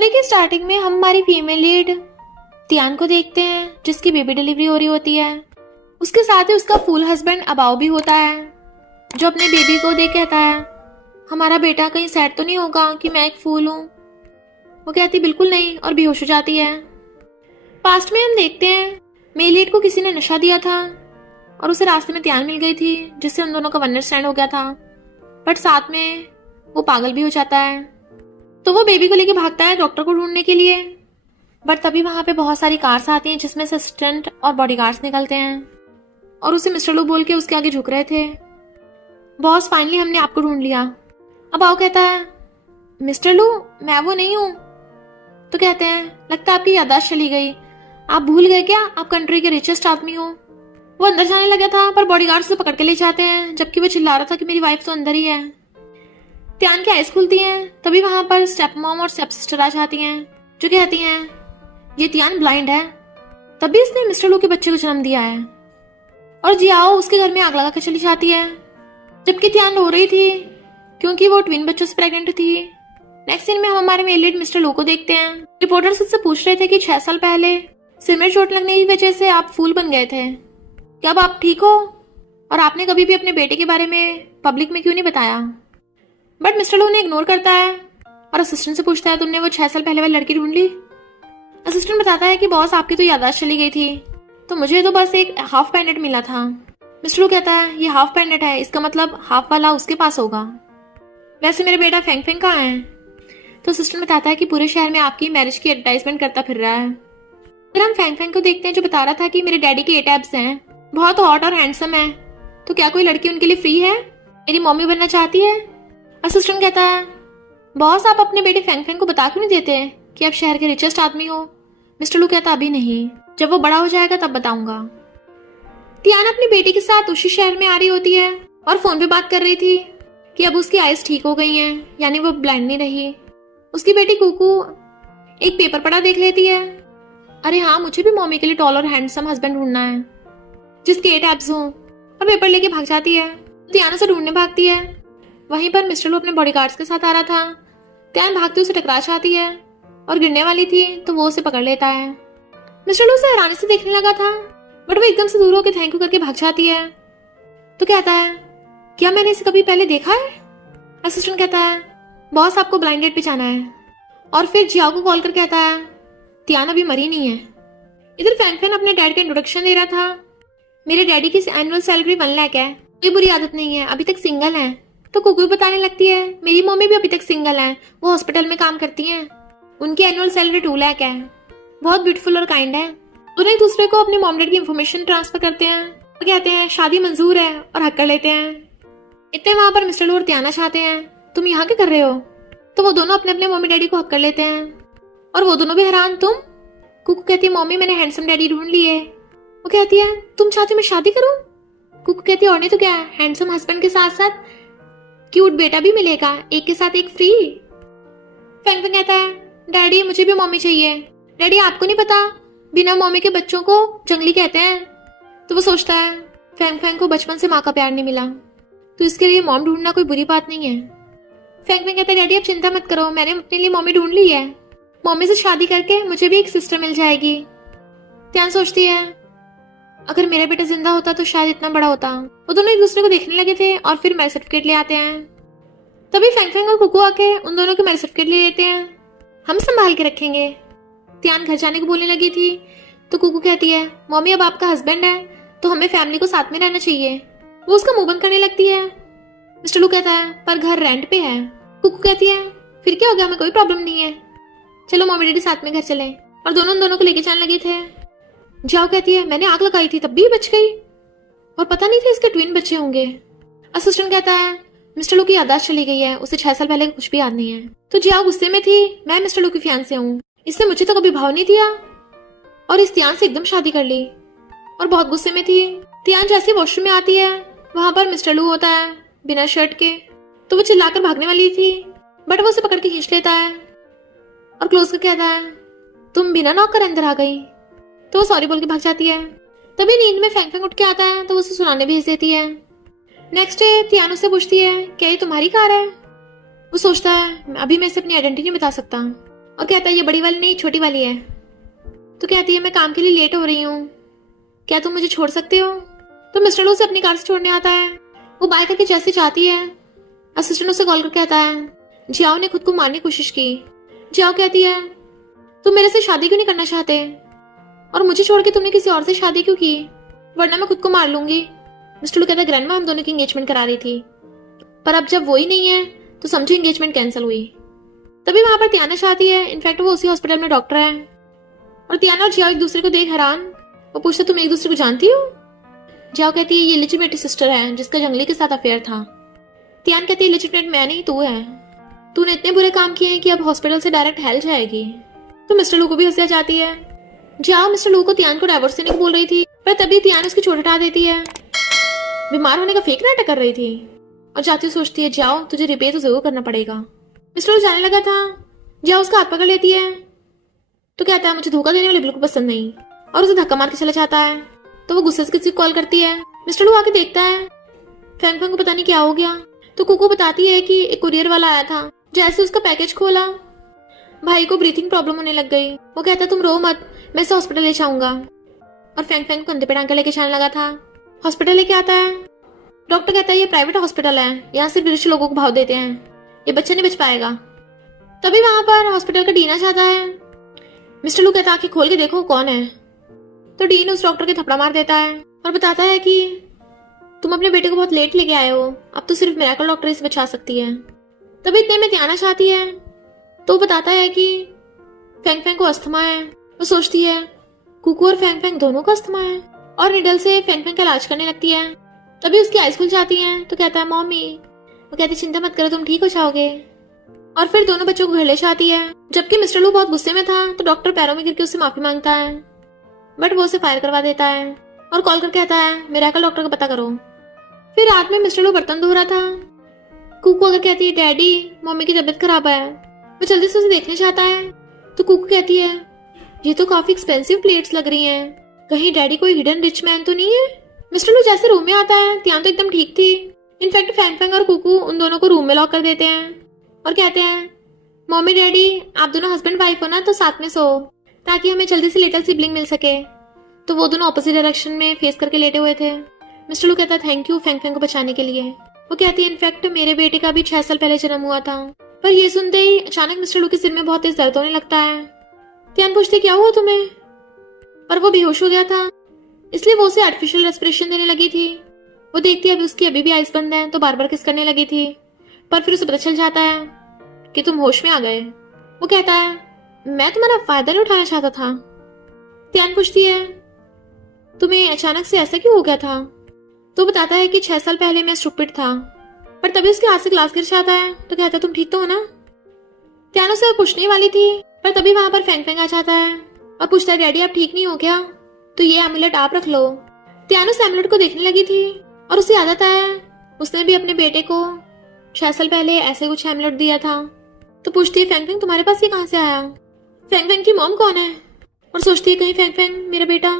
Story के starting में हम हमारी फीमेल लीड तियान को देखते हैं जिसकी बेबी डिलीवरी हो रही होती है। उसके साथ ही उसका फूल हस्बैंड अबाव भी होता है जो अपने बेबी को देख कहता है हमारा बेटा कहीं सैड तो नहीं होगा कि मैं एक फूल हूँ। वो कहती बिल्कुल नहीं और बेहोश हो जाती है। पास्ट में हम देखते हैं मेल लीड को किसी ने नशा दिया था और उसे रास्ते में तियान मिल गई थी जिससे उन दोनों का अंडरस्टैंड हो गया था, बट साथ में वो पागल भी हो जाता है। तो वो बेबी को लेके भागता है डॉक्टर को ढूंढने के लिए, बट तभी वहां पे बहुत सारी कार्स आती हैं जिसमें से असिस्टेंट और बॉडीगार्ड्स निकलते हैं और उसे मिस्टर लू बोल के उसके आगे झुक रहे थे। बॉस फाइनली हमने आपको ढूंढ लिया। अब आओ कहता है मिस्टर लू मैं वो नहीं हूँ। तो कहते हैं लगता है आपकी याददाश्त चली गई, आप भूल गए क्या आप कंट्री के रिचेस्ट आदमी हो। वो अंदर जाने लगा था पर बॉडीगार्ड्स उसे पकड़ के ले जाते हैं जबकि वो चिल्ला रहा था कि मेरी वाइफ तो अंदर ही है। त्यान की आइज खुलती हैं तभी वहां पर स्टेप मॉम और स्टेप सिस्टर आ जाती हैं जो कहती हैं ये त्यान ब्लाइंड है, तभी इसने मिस्टर लू के बच्चे को जन्म दिया है। और जियाओ उसके घर में आग लगा कर चली जाती है जबकि त्यान रो रही थी क्योंकि वो ट्विन बच्चों से प्रेग्नेंट थी। नेक्स्ट सीन में हम हमारे मेल लीड मिस्टर लू को देखते हैं। रिपोर्टर्स उससे पूछ रहे थे कि 6 साल पहले सिर में चोट लगने की वजह से आप फूल बन गए थे, क्या अब आप ठीक हो और आपने कभी भी अपने बेटे के बारे में पब्लिक में क्यों नहीं बताया। बट मिस्टर लू ने इग्नोर करता है और असिस्टेंट से पूछता है तुमने वो 6 साल पहले वाली लड़की ढूंढ ली। असिस्टेंट बताता है कि बॉस आपकी तो याददाश्त चली गई थी तो मुझे तो बस एक हाफ पैंडेट मिला था। मिस्टर लू कहता है ये हाफ पैंडेट है, इसका मतलब हाफ वाला उसके पास होगा। वैसे मेरा बेटा फेंग फेंग कहाँ है। तो असिस्टेंट बताता है कि पूरे शहर में आपकी मैरिज की एडवर्टाइजमेंट करता फिर रहा है। फिर हम फेंग फेंग को देखते हैं जो बता रहा था कि मेरे डैडी के 8 एब्स हैं, बहुत हॉट और हैंडसम है, तो क्या कोई लड़की उनके लिए फ्री है, मेरी मम्मी बनना चाहती है। असिस्टेंट कहता है बॉस आप अपने बेटे फेंग फेंग को बता क्यों नहीं देते कि आप शहर के रिचेस्ट आदमी हो। मिस्टर लू कहता अभी नहीं, जब वो बड़ा हो जाएगा तब बताऊंगा। तियान अपनी बेटी के साथ उसी शहर में आ रही होती है और फोन पे बात कर रही थी कि अब उसकी आइज ठीक हो गई हैं, यानी वो ब्लाइंड नहीं रही। उसकी बेटी कुकू एक पेपर पढ़ा देख लेती है, अरे हाँ मुझे भी मम्मी के लिए टॉल और हैंडसम हस्बैंड ढूंढना है जिसके 8 एब्स हों, और पेपर लेके भाग जाती है। तियान उसे ढूंढने भागती है। वहीं पर मिस्टर लू अपने बॉडीगार्ड्स के साथ आ रहा था। त्यान भागते उसे टकरा जाती है और गिरने वाली थी तो वो उसे पकड़ लेता है। मिस्टर लू उसे हैरानी से देखने लगा था बट वो एकदम से दूर होकर थैंक यू करके भाग जाती है। तो कहता है क्या मैंने इसे कभी पहले देखा है। असिस्टेंट कहता है बॉस आपको ब्लाइंड डेट पे जाना है। और फिर जियाओ को कॉल कर कहता है तियान अभी मरी नहीं है। इधर फैंग फैन अपने डैड का इंट्रोडक्शन दे रहा था। मेरे डैडी की एनुअल सैलरी 1 लाख है, कोई बुरी आदत नहीं है, अभी तक सिंगल है। तो कुकू बताने लगती है मेरी मम्मी भी अभी तक सिंगल है, वो हॉस्पिटल में काम करती हैं, उनकी एनुअल सैलरी 2 लाख है, बहुत ब्यूटीफुल और काइंड है। दोनों एक दूसरे को अपने मॉम डैड की इन्फॉर्मेशन ट्रांसफर करते हैं और कहते हैं शादी मंजूर है और हक कर लेते हैं। इतने वहां पर मिस्टर लू और त्याना चाहते हैं तुम यहाँ क्या कर रहे हो। तो वो दोनों अपने अपने मम्मी डैडी को हक कर लेते हैं और वो दोनों भी हैरान। तुम। कुकू कहती है मम्मी मैंने हैंडसम डैडी ढूंढ लिए। वो कहती है तुम चाहती मैं शादी करूं। कुकू कहती है और नहीं तो क्या, हैंडसम हस्बैंड के साथ साथ क्यूट बेटा भी मिलेगा, एक के साथ एक फ्री। फैंग फैंग कहता है डैडी मुझे भी मम्मी चाहिए। डैडी आपको नहीं पता बिना मम्मी के बच्चों को जंगली कहते हैं। तो वो सोचता है फैंग फैंग को बचपन से माँ का प्यार नहीं मिला तो इसके लिए मॉम ढूंढना कोई बुरी बात नहीं है। फैंग फैंग कहता है डैडी आप चिंता मत करो, मैंने अपने लिए मम्मी ढूंढ ली है, मम्मी से शादी करके मुझे भी एक सिस्टर मिल जाएगी। त्यान सोचती है अगर मेरा बेटा जिंदा होता तो शायद इतना बड़ा होता। वो दोनों एक दूसरे को देखने लगे थे और फिर मैरिज सर्टिफिकेट ले आते हैं। तभी फैंग फैंग और कुकू आके उन दोनों के मैरिज सर्टिफिकेट ले लेते हैं, हम संभाल के रखेंगे। त्यान घर जाने को बोलने लगी थी तो कुकू कहती है मम्मी अब आपका हस्बैंड है तो हमें फैमिली को साथ में रहना चाहिए। वो उसका मुंह बंद करने लगती है। मिस्टर लू कहता है पर घर रेंट पे है। कुकू कहती है फिर क्या हो गया, हमें कोई प्रॉब्लम नहीं है, चलो मम्मी डैडी साथ में घर चले। और दोनों को लेके जाने लगे थे। जाओ कहती है मैंने आग लगाई थी तब भी बच गई और पता नहीं था इसके ट्विन बच्चे होंगे। असिस्टेंट कहता है मिस्टर लू की याददाश्त चली गई है, उसे 6 साल पहले कुछ भी याद नहीं है। तो जियाओ गुस्से में थी, मैं मिस्टर लू की फियांसे हूँ, इसने मुझे तो कभी भाव नहीं दिया और इस त्यान से एकदम शादी कर ली और बहुत गुस्से में थी। त्यान जैसे वॉशरूम में आती है वहां पर मिस्टर लू होता है बिना शर्ट के, तो वो चिल्लाकर भागने वाली थी बट वो उसे पकड़ के खींच लेता है और क्लोज कर कहता है तुम बिना नॉक कर अंदर आ गई। तो वो सॉरी बोल के भाग जाती है। तभी नींद में फैंग फैंग उठ के आता है तो वो उसे सुनाने भेज देती है। नेक्स्ट डे तियान उससे पूछती है क्या ये तुम्हारी कार है। वो सोचता है अभी मैं इसे अपनी आइडेंटिटी नहीं बता सकता और कहता है ये बड़ी वाली नहीं छोटी वाली है। तो कहती है मैं काम के लिए लेट हो रही हूँ, क्या तुम मुझे छोड़ सकते हो? तो मिस्टर लू उसे अपनी कार से छोड़ने आता है। वो बाय करके जैसे जाती है, असिस्टेंट उसे कॉल करके आता है जियाओ ने खुद को मारने की कोशिश की। जियाओ कहती है तुम मेरे से शादी क्यों नहीं करना चाहते, और मुझे छोड़ के तुमने किसी और से शादी क्यों की, वरना मैं खुद को मार लूंगी। मिस्टर लू कहता है ग्रैंडमा हम दोनों की एंगेजमेंट करा रही थी, पर अब जब वो ही नहीं है तो समझो एंगेजमेंट कैंसिल हुई। तभी वहां पर तियाना आती है। इनफैक्ट वो उसी हॉस्पिटल में डॉक्टर है। और तियाना और जियाओ एक दूसरे को देख हैरान। वो पूछते तुम एक दूसरे को जानती हो? जियाओ कहती है ये लेजिटिमेट सिस्टर है जिसका जंगली के साथ अफेयर था। तियान कहती है लेजिटिमेट मैं नहीं तू है, तूने इतने बुरे काम किए हैं कि अब हॉस्पिटल से डायरेक्ट हेल जाएगी। तो मिस्टर लू को भी हंसी आ जाती है। जियाओ मिस्टर लू को तियान को डाइवोर्स देने को बोल रही थी, पर तभी तियान उसकी चोट हटा देती है। बीमार होने का फेक नाटक कर रही थी और जाती हुई सोचती है जाओ तुझे रिपेयर तो जरूर करना पड़ेगा। मिस्टर लू जाने लगा था, जाओ उसका हाथ पकड़ लेती है। तो कहता है मुझे धोखा देने वाले बिल्कुल पसंद नहीं, और उसे धक्का मार के चला जाता है। तो वो गुस्से से किसी को कॉल करती है। मिस्टर लू आके देखता है फैंग फैंग को पता नहीं क्या हो गया। तो कुकू बताती है कि एक कुरियर वाला आया था, जैसे उसका पैकेज खोला भाई को ब्रीथिंग प्रॉब्लम होने लग गई। वो कहता तुम रो मत, मैं इसे हॉस्पिटल ले जाऊंगा। और फैंग फैंग को कंधे पे टांग के लेके जाने लगा था। हॉस्पिटल लेके आता है। डॉक्टर कहता है ये प्राइवेट हॉस्पिटल है, यहाँ सिर्फ रिच लोगों को भाव देते हैं, ये बच्चा नहीं बच पाएगा। तभी वहां पर हॉस्पिटल का डीन आ जाता है। मिस्टर लू कहता है आंखें खोल के देखो कौन है। तो डीन उस डॉक्टर के थप्पड़ मार देता है और बताता है कि तुम अपने बेटे को बहुत लेट लेके आए हो, अब तो सिर्फ मिरेकल डॉक्टर इसे बचा सकती है। तभी इतने में त्याना चाहती है। तो बताता है कि फैंग फैंग को अस्थमा है। वो सोचती है कुकू और फैंग फैंग दोनों को अस्थमा है, और निडल से फैंग फैंग का इलाज करने लगती है। तभी उसकी आइज खुल जाती हैं। तो कहता है मम्मी, वो कहती चिंता मत करो तुम ठीक हो जाओगे। और फिर दोनों बच्चों को घर ले जाती है। जबकि मिस्टर लू बहुत गुस्से में था, तो डॉक्टर पैरों में गिर के उससे माफी मांगता है, बट वो उसे फायर करवा देता है और कॉल करके कहता है मिरेकल डॉक्टर का पता करो। फिर रात में मिस्टर लू बर्तन धो रहा था। कुकू अगर कहती है डैडी मम्मी की तबीयत खराब है, वो जल्दी से उसे देखने जाता है। तो कुकू कहती है ये तो काफी एक्सपेंसिव प्लेट्स लग रही हैं, कहीं डैडी कोई हिडन रिच मैन तो नहीं है। मिस्टर लू जैसे रूम में आता है, त्यान तो एकदम ठीक थी। इनफैक्ट फैंग फैंग और कुकू उन दोनों को रूम में लॉक कर देते हैं और कहते हैं मम्मी डैडी आप दोनों हस्बैंड वाइफ हो ना, तो साथ में सो, ताकि हमें जल्दी से लिटिल सिबलिंग मिल सके। तो वो दोनों ऑपोजिट डायरेक्शन में फेस करके लेटे हुए थे। मिस्टर लू कहता है थैंक यू फैंग फैंग को बचाने के लिए। वो कहती है इनफैक्ट मेरे बेटे का भी 6 साल पहले जन्म हुआ था। पर ये सुनते ही अचानक मिस्टर लू के सिर में बहुत तेज दर्द होने लगता है। त्यान पूछती क्या हुआ तुम्हें, पर वो बेहोश हो गया था, इसलिए वो उसे आर्टिफिशियल रेस्पिरेशन देने लगी थी। वो देखती है उसकी अभी भी आइज बंद है, तो बार बार किस करने लगी थी। पर फिर उसे पता चल जाता है कि तुम होश में आ गए। वो कहता है मैं तुम्हारा फायदा नहीं उठाना चाहता था। त्यान पूछती है तुम्हें अचानक से ऐसा क्यों हो गया था। तो बताता है कि 6 साल पहले मैं स्टूपिड था। पर तभी उसके हाथ से ग्लास गिर जाता है। तो कहता है तुम ठीक तो हो ना। त्यान उसे पूछने वाली थी, पर तभी वहां पर फैंग फैंग आ जाता है और पूछता है डैडी आप ठीक नहीं हो क्या, तो ये एमुलेट आप रख लो। त्यान उस एमुलेट को देखने लगी थी और उसे याद आता है उसने भी अपने बेटे को 6 साल पहले ऐसे कुछ एमुलेट दिया था। तो पूछती है फैंग फैंग तुम्हारे पास ये कहां से आया, फैंग फैंग की मॉम कौन है। और सोचती है कहीं फैंग फैंग मेरा बेटा।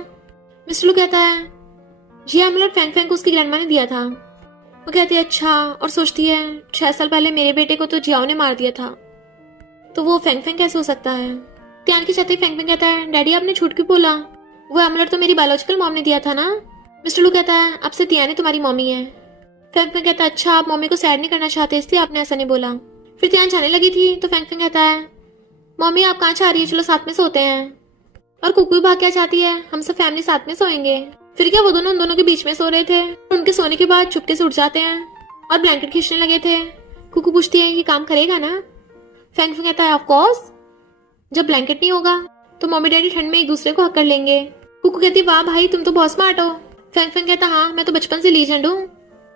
मिस्टर लू कहता है ये एमुलेट फैंग फैंग को उसकी ग्रैंडमा ने दिया था। वो कहती है अच्छा, और सोचती है 6 साल पहले मेरे बेटे को तो जियाओ ने मार दिया था, तो वो फैंग फैंग कैसे हो सकता है। त्यान के चाहते फैंग फैंग कहता है डैडी आपने झूठ क्यों बोला, वो एमुलेट तो मेरी बायोलॉजिकल मॉम ने दिया था ना। मिस्टर लू कहता है अब से त्यान तुम्हारी मम्मी है। फैंग फैंग कहता है अच्छा आप मम्मी को सैड नहीं करना चाहते इसलिए आपने ऐसा नहीं बोला। फिर त्यान जाने लगी थी तो फैंग फैंग कहता है मम्मी आप कहाँ जा रही है, चलो साथ में सोते हैं। और कुकू भाग क्या चाहती है हम सब फैमिली साथ में सोएंगे। फिर क्या वो दोनों उन दोनों के बीच में सो रहे थे। उनके सोने के बाद चुपके से उठ जाते हैं और ब्लैंकेट खींचने लगे थे। कुकू पूछती है ये काम करेगा ना। फैंग फैंग कहता है ऑफ कोर्स, जब ब्लैंकेट नहीं होगा तो मम्मी डैडी ठंड में एक दूसरे को हक कर लेंगे। कुकू कहती वाह भाई तुम तो बहुत स्मार्ट हो। फैंग फैंग कहता हाँ मैं तो बचपन से लीजेंड हूँ।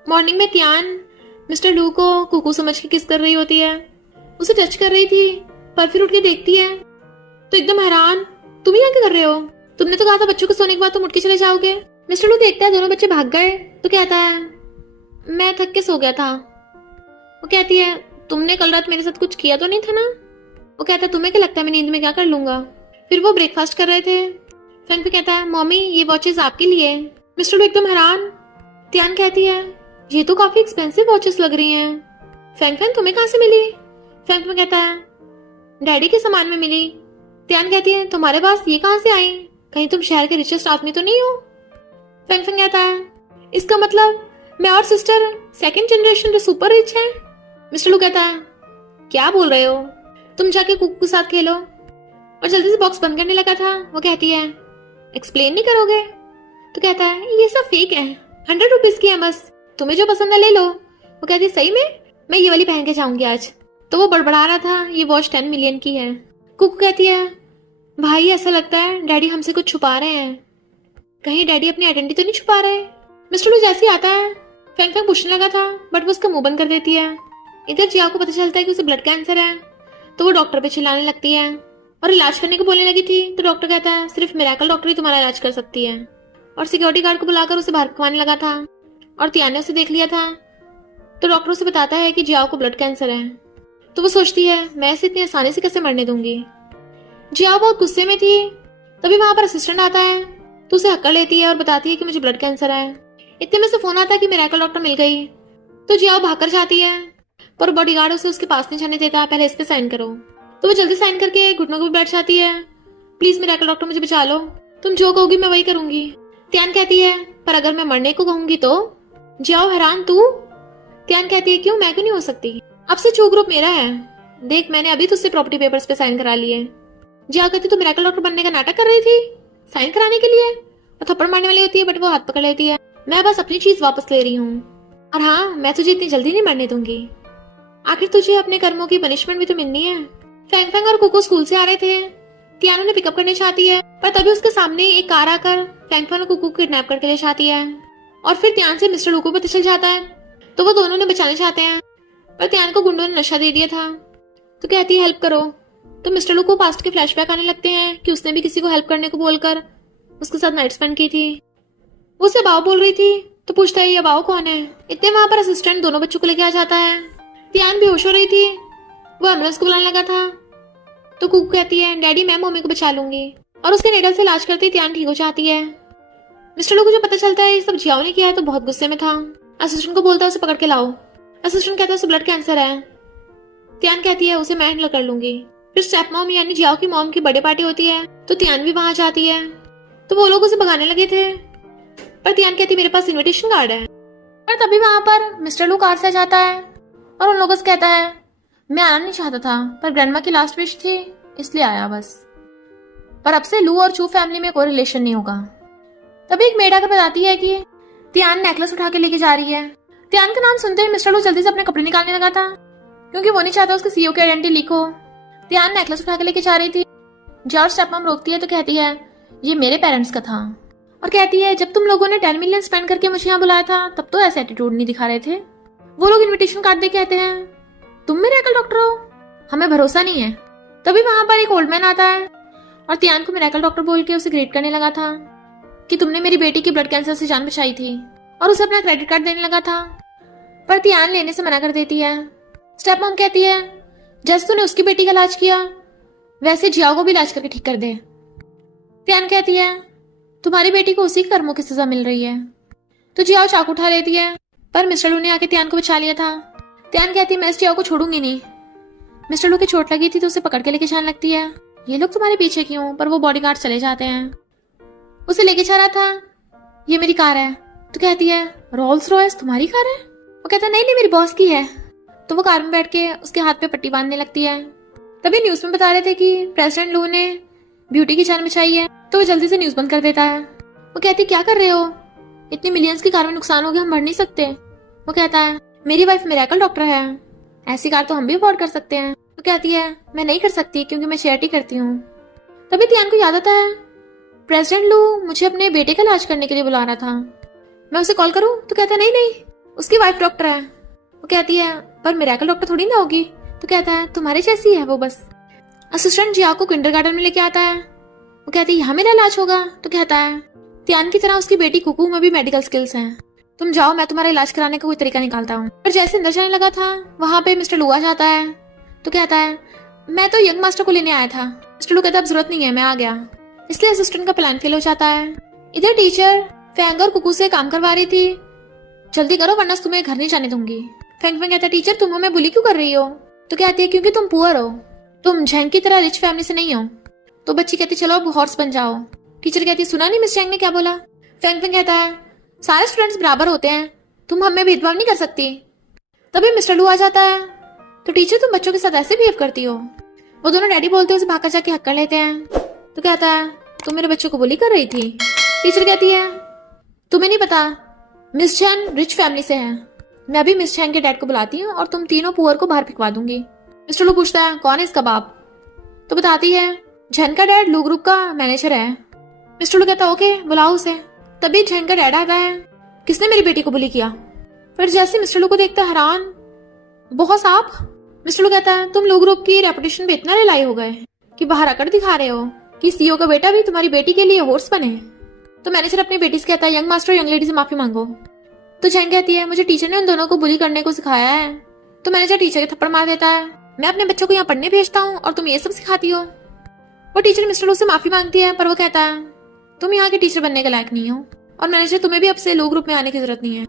मॉर्निंग में त्यान मिस्टर लू को कुकू समझ के किस कर रही होती है, उसे टच कर रही थी, पर फिर उठ के देखती है तो एकदम हैरान तुम यहाँ क्या कर रहे हो, तुमने तो कहा था बच्चों को सोने के बाद तुम उठ के चले जाओगे। मिस्टर लू देखता है दोनों बच्चे भाग गए। तो कहता है मैं थक के सो गया था। वो कहती है तुमने कल रात मेरे साथ कुछ किया तो नहीं था ना। वो कहता है तुम्हें क्या लगता है मैं नींद में क्या कर लूंगा। फिर वो ब्रेकफास्ट कर रहे थे। फैंग कहता है मम्मी ये वॉचेस आपके लिए। मिस्टर लू एकदम हैरान। त्यान कहती है ये तो काफी एक्सपेंसिव वॉचेस लग रही हैं। फैंग तुम्हें कहाँ से मिली। फैंग कहता है डैडी के सामान में मिली। त्यान कहती है तुम्हारे पास ये कहां से आई, कहीं तुम शहर के रिचेस्ट आदमी तो नहीं हो। फेंग फेंग कहता है इसका मतलब मैं और सिस्टर सेकंड जनरेशन जो सुपर रिच है। मिस्टर लू कहता है क्या बोल रहे हो, तुम जाके कुकू के साथ खेलो। और जल्दी से बॉक्स बंद करने लगा था। वो कहती है एक्सप्लेन नहीं करोगे। तो कहता है ये सब फेक है, 100 रुपीज की है बस, तुम्हें जो पसंद है ले लो। वो कहती है सही में, मैं ये वाली पहन के जाऊंगी आज। तो वो बड़बड़ा रहा था ये वॉच 10 मिलियन की है। कुकू कहती है भाई ऐसा लगता है डैडी हमसे कुछ छुपा रहे हैं, कहीं डैडी अपनी आइडेंटिटी तो नहीं छुपा रहे। मिस्टर लू जैसे ही आता है फेंग फेंग पूछने लगा था बट वो उसका मुंह बंद कर देती है। इधर जिया को पता चलता है कि उसे ब्लड कैंसर है तो वो डॉक्टर पे चिल्लाने लगती है और इलाज करने को बोलने लगी थी। तो डॉक्टर कहता है सिर्फ मिरेकल डॉक्टर ही तुम्हारा इलाज कर सकती है, और सिक्योरिटी गार्ड को बुलाकर उसे बाहर खवाने लगा था। और तियान ने उसे देख लिया था तो डॉक्टर उसे बताता है कि जियाओ को ब्लड कैंसर है। तो वो सोचती है मैं इसे इतनी आसानी से कैसे मरने दूंगी। जियाओ बहुत गुस्से में थी। तभी वहां पर असिस्टेंट आता है तो उसे हक्का लेती है और बताती है कि मुझे ब्लड कैंसर है। इतने में से फोन आता है कि मिरेकल डॉक्टर मिल गई। तो जियाओ भागकर जाती है पर बॉडीगार्ड उसे उसके पास नहीं जाने देता, पहले इस पे साइन करो। तो वो जल्दी साइन करके घुटनों को भी बैठ जाती है प्लीज मिरेकल डॉक्टर मुझे बचा लो, तुम जो कहोगी मैं वही करूंगी। त्यान कहती है पर अगर मैं मरने को कहूंगी तो। जियाओ हैरान तू। त्यान कहती है क्यों, मैं क्यों नहीं हो सकती, अब से चू ग्रुप मेरा है, देख मैंने अभी तुझसे प्रॉपर्टी पेपर्स पे साइन करा लिए। जियाओ कहती तू मिरेकल डॉक्टर बनने का नाटक कर रही थी साइन कराने के लिए। और थप्पड़ मारने वाली होती है बट वो हाथ पकड़ लेती है, मैं बस अपनी चीज वापस ले रही हूँ, और हाँ मैं तुझे इतनी जल्दी नहीं मरने दूंगी, आखिर तुझे अपने कर्मों की पनिशमेंट भी तो मिलनी है। फेंग फेंग और कुकू स्कूल से आ रहे थे। तियान उन्हें पिकअप करने चाहती है पर तभी उसके सामने एक कार आकर फेंग फेंग और कुकू को किडनैप करके ले जाती है। और फिर त्यान से मिस्टर लू को पता चल जाता है तो वो दोनों ने बचाने चाहते हैं पर त्यान को गुंडों ने नशा दे दिया था। तो कहती है हेल्प करो। तो मिस्टर लू को पास्ट के फ्लैशबैक आने लगते हैं कि उसने भी किसी को हेल्प करने को बोलकर उसके साथ नाइट स्पेंड की थी। वो उसे बाव बोल रही थी तो पूछता है ये बाव कौन है। इतने वहां पर असिस्टेंट दोनों बच्चों को लेके आ जाता है। त्यान बेहोश हो रही थी, वो एम्बुलेंस को बुलाने लगा था। तो कुकू कहती है डैडी मैं मम्मी को बचा लूंगी, और उसके नेडल से इलाज करते त्यान ठीक हो जाती है। मिस्टर लू को जब पता चलता है ये सब जियाओ ने किया है तो बहुत गुस्से में था। असिस्टेंट को बोलता है उसे पकड़ के लाओ। असिस्टेंट कहता है उसे ब्लड कैंसर है। त्यान कहती है उसे मैं हैंडल कर लूंगी। फिर स्टेप मॉम यानी जियाओ की मॉम की बर्थडे पार्टी होती है तो त्यान भी वहां जाती है। तो वो लोग उसे भगाने लगे थे पर त्यान कहती मेरे पास इनविटेशन कार्ड है। पर तभी वहां पर मिस्टर लू कार से जाता है और उन लोगों से कहता है मैं आना नहीं चाहता था पर ग्रैंडमा की लास्ट विश थी इसलिए आया बस, पर अब से लू और चू फैमिली में कोई रिलेशन नहीं होगा। तभी एक मेड आकर बताती है कि त्यान नेकलेस उठा के लेके जा रही है। त्यान का नाम सुनते ही मिस्टर लू जल्दी से अपने कपड़े निकालने लगा था क्योंकि वो नहीं चाहता उसके सीईओ की आइडेंटिटी लीक हो। त्यान नेकलेस उठा के लेके जा रही थी। जॉर्ज स्टेपमॉम रोकती है तो कहती है ये मेरे पेरेंट्स का था, और कहती है जब तुम लोगों ने 10 मिलियन स्पेंड करके मुझे यहाँ बुलाया था तब तो ऐसे एटीट्यूड नहीं दिखा रहे थे। वो लोग इनविटेशन कार्ड दे कहते हैं तुम मिरेकल डॉक्टर हो, हमें भरोसा नहीं है। तभी वहां पर एक ओल्ड मैन आता है और त्यान को मिरेकल डॉक्टर बोल के उसे ग्रेट करने लगा था कि तुमने मेरी बेटी की ब्लड कैंसर से जान बचाई थी, और उसे अपना क्रेडिट कार्ड देने लगा था पर त्यान लेने से मना कर देती है। स्टेप मॉम कहती है जैसे तूने उसकी बेटी का इलाज किया वैसे जियाओ को भी इलाज करके ठीक कर दे। त्यान कहती है तुम्हारी बेटी को उसी कर्मों की सजा मिल रही है। तो जियाओ चाकू उठा लेती है पर मिस्टर लू ने आके त्यान को बचा लिया था। त्यान कहती है मैं इस जियाओ को छोड़ूंगी नहीं। मिस्टर लू की चोट लगी थी तो उसे पकड़ के लेके जाने लगती है, ये लोग तुम्हारे पीछे क्यों, पर वो बॉडीगार्ड चले जाते हैं। उसे लेके जा रहा था ये मेरी कार है। तो कहती है रोल्स रॉयस तुम्हारी कार है। वो कहता है नहीं नहीं मेरी बॉस की है। तो वो कार में बैठ के उसके हाथ पे पट्टी बांधने लगती है। तभी न्यूज में बता रहे थे कि प्रेसिडेंट लू ने ब्यूटी की जान बचाई है तो वो जल्दी से न्यूज बंद कर देता है। वो कहती क्या कर रहे हो, इतनी मिलियंस की कार में नुकसान हो गया, हम मर नहीं सकते। वो कहता है मेरी वाइफ मिरेकल डॉक्टर है, ऐसी कार तो हम भी अफोर्ड कर सकते हैं। वो कहती है मैं नहीं कर सकती क्योंकि मैं चैरिटी करती हूँ। तभी त्यान को याद आता है प्रेसिडेंट लू मुझे अपने बेटे का इलाज करने के लिए बुला रहा था, मैं उसे कॉल करूँ। तो कहता है नहीं नहीं उसकी वाइफ डॉक्टर है। वो कहती है पर मिरेकल डॉक्टर थोड़ी ना होगी। तो कहता है तुम्हारे जैसी है वो बस। असिस्टेंट जिया को किंडरगार्टन में लेके आता है। वो कहती है यहाँ मेरा इलाज होगा। तो कहता है त्यान की तरह उसकी बेटी कुकू में भी मेडिकल स्किल्स हैं, तुम जाओ मैं तुम्हारा इलाज कराने का कोई तरीका निकालता हूँ। पर जैसे अंदर जाने लगा था वहां पे मिस्टर लू आ जाता है। तो कहता है मैं तो यंग मास्टर को लेने आया था। मिस्टर लू कहता है अब जरूरत नहीं है मैं आ गया। इसलिए असिस्टेंट का प्लान फेल हो जाता है। इधर टीचर फेंग और कुकू से काम करवा रही थी, जल्दी करो वरना तुम्हें घर नहीं जाने दूंगी। फेंग फेंग कहता है टीचर तुम हमें बुली क्यों कर रही हो। तो कहती है क्योंकि तुम पुअर हो। तुम झेंग की तरह रिच फैमिली से नहीं हो। तो बच्ची कहती चलो अब हॉर्स बन जाओ। टीचर कहती सुना नहीं मिस झेंग ने क्या बोला। फेंग फेंग कहता है सारे स्टूडेंट्स बराबर होते हैं, तुम हमें भेदभाव नहीं कर सकती। तभी मिस्टर लू आ जाता है। तो टीचर तुम बच्चों के साथ ऐसे बिहेव करती हो। वो दोनों डैडी बोलते हैं उसे भाग कर जाके हक कर लेते हैं। तो कहता है तुम मेरे बच्चों को बुली कर रही थी। टीचर कहती है तुम्हें नहीं पता मिस झेंग रिच फैमिली से है। मैं अभी मिस झेंग के डैड को बुलाती हूँ और तुम तीनों पुअर को बाहर फिकवा दूंगी। मिस्टर लू पूछता है कौन है इसका बाप। तो बताती है झेंग का डैड लू ग्रुप का मैनेजर है। मिस्टर लू कहता ओके बुलाओ उसे। तभी झेंग का डैड आता है किसने मेरी बेटी को बुली किया। फिर जैसे मिस्टर लू को देखता है हैरान बहुत आप। मिस्टर लू कहता है तुम लू ग्रुप की रेपुटेशन पे इतना रिलाई हो गए कि बाहर आकर दिखा रहे हो कि सीईओ का बेटा भी तुम्हारी बेटी के लिए हॉर्स बने। तो मैनेजर अपनी बेटी से कहता है यंग मास्टर यंग लेडी से माफी मांगो। तो झेंग कहती है मुझे टीचर ने उन दोनों को बुली करने को सिखाया है। तो मैनेजर टीचर के थप्पड़ मार देता है मैं अपने बच्चों को यहाँ पढ़ने भेजता हूँ और तुम ये सब सिखाती हो। वो टीचर मिस्टर लू से माफी मांगती है पर वो कहता है तुम यहाँ के टीचर बनने के लायक नहीं हो और मैनेजर तुम्हें भी अब से लो ग्रुप में आने की जरूरत नहीं है।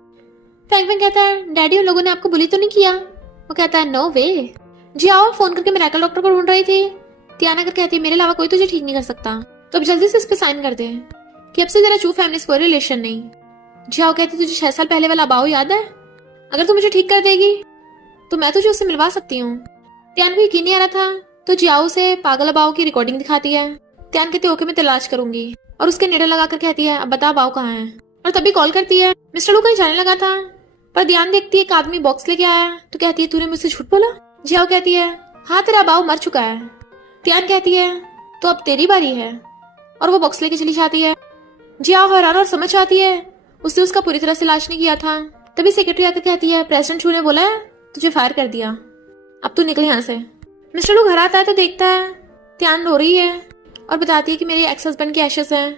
फेंग फेंग कहता है डैडी उन लोगों ने आपको बुली तो नहीं किया। वो कहता है नो वे। जी आओ फोन करके मिरेकल डॉक्टर को ढूंढ रही थी। तियाना कर कहती है मेरे अलावा कोई तुझे ठीक नहीं कर सकता, तो अब जल्दी से इस पे साइन कर दे कि अब से तेरा चू फैमिली से कोई रिलेशन नहीं। जियाओ कहती तुझे 6 साल पहले वाला अबाओ याद है, अगर तू मुझे ठीक कर देगी तो मैं तुझे उससे मिलवा सकती हूँ। त्यान को यकीन नहीं आ रहा था तो जियाओ से पागल अबाओ की रिकॉर्डिंग दिखाती है। त्यान कहती ओके मैं तलाश करूंगी और उसके निडर लगाकर कहती है अब बता अबाओ कहाँ है। और तभी कॉल करती है मिस्टर लू कहीं जाने लगा था पर ध्यान देखती है एक आदमी बॉक्स लेके आया तो कहती है तूने मुझसे झूठ बोला। जियाओ कहती है हाँ तेरा अबाओ मर चुका है। त्यान कहती है तो अब तेरी बारी है और वो बॉक्स लेके चली जाती है। जियाओ हैरान और समझ आती है उसने उसका पूरी तरह से इलाज नहीं किया था। तभी सेक्रेटरी आकर कहती है प्रेसिडेंट छू ने बोला है तुझे फायर कर दिया, अब तू निकल यहाँ से। मिस्टर लू घर आता है तो देखता है त्यान रो रही है और बताती है कि मेरे एक्स हस्बैंड की एशेस है,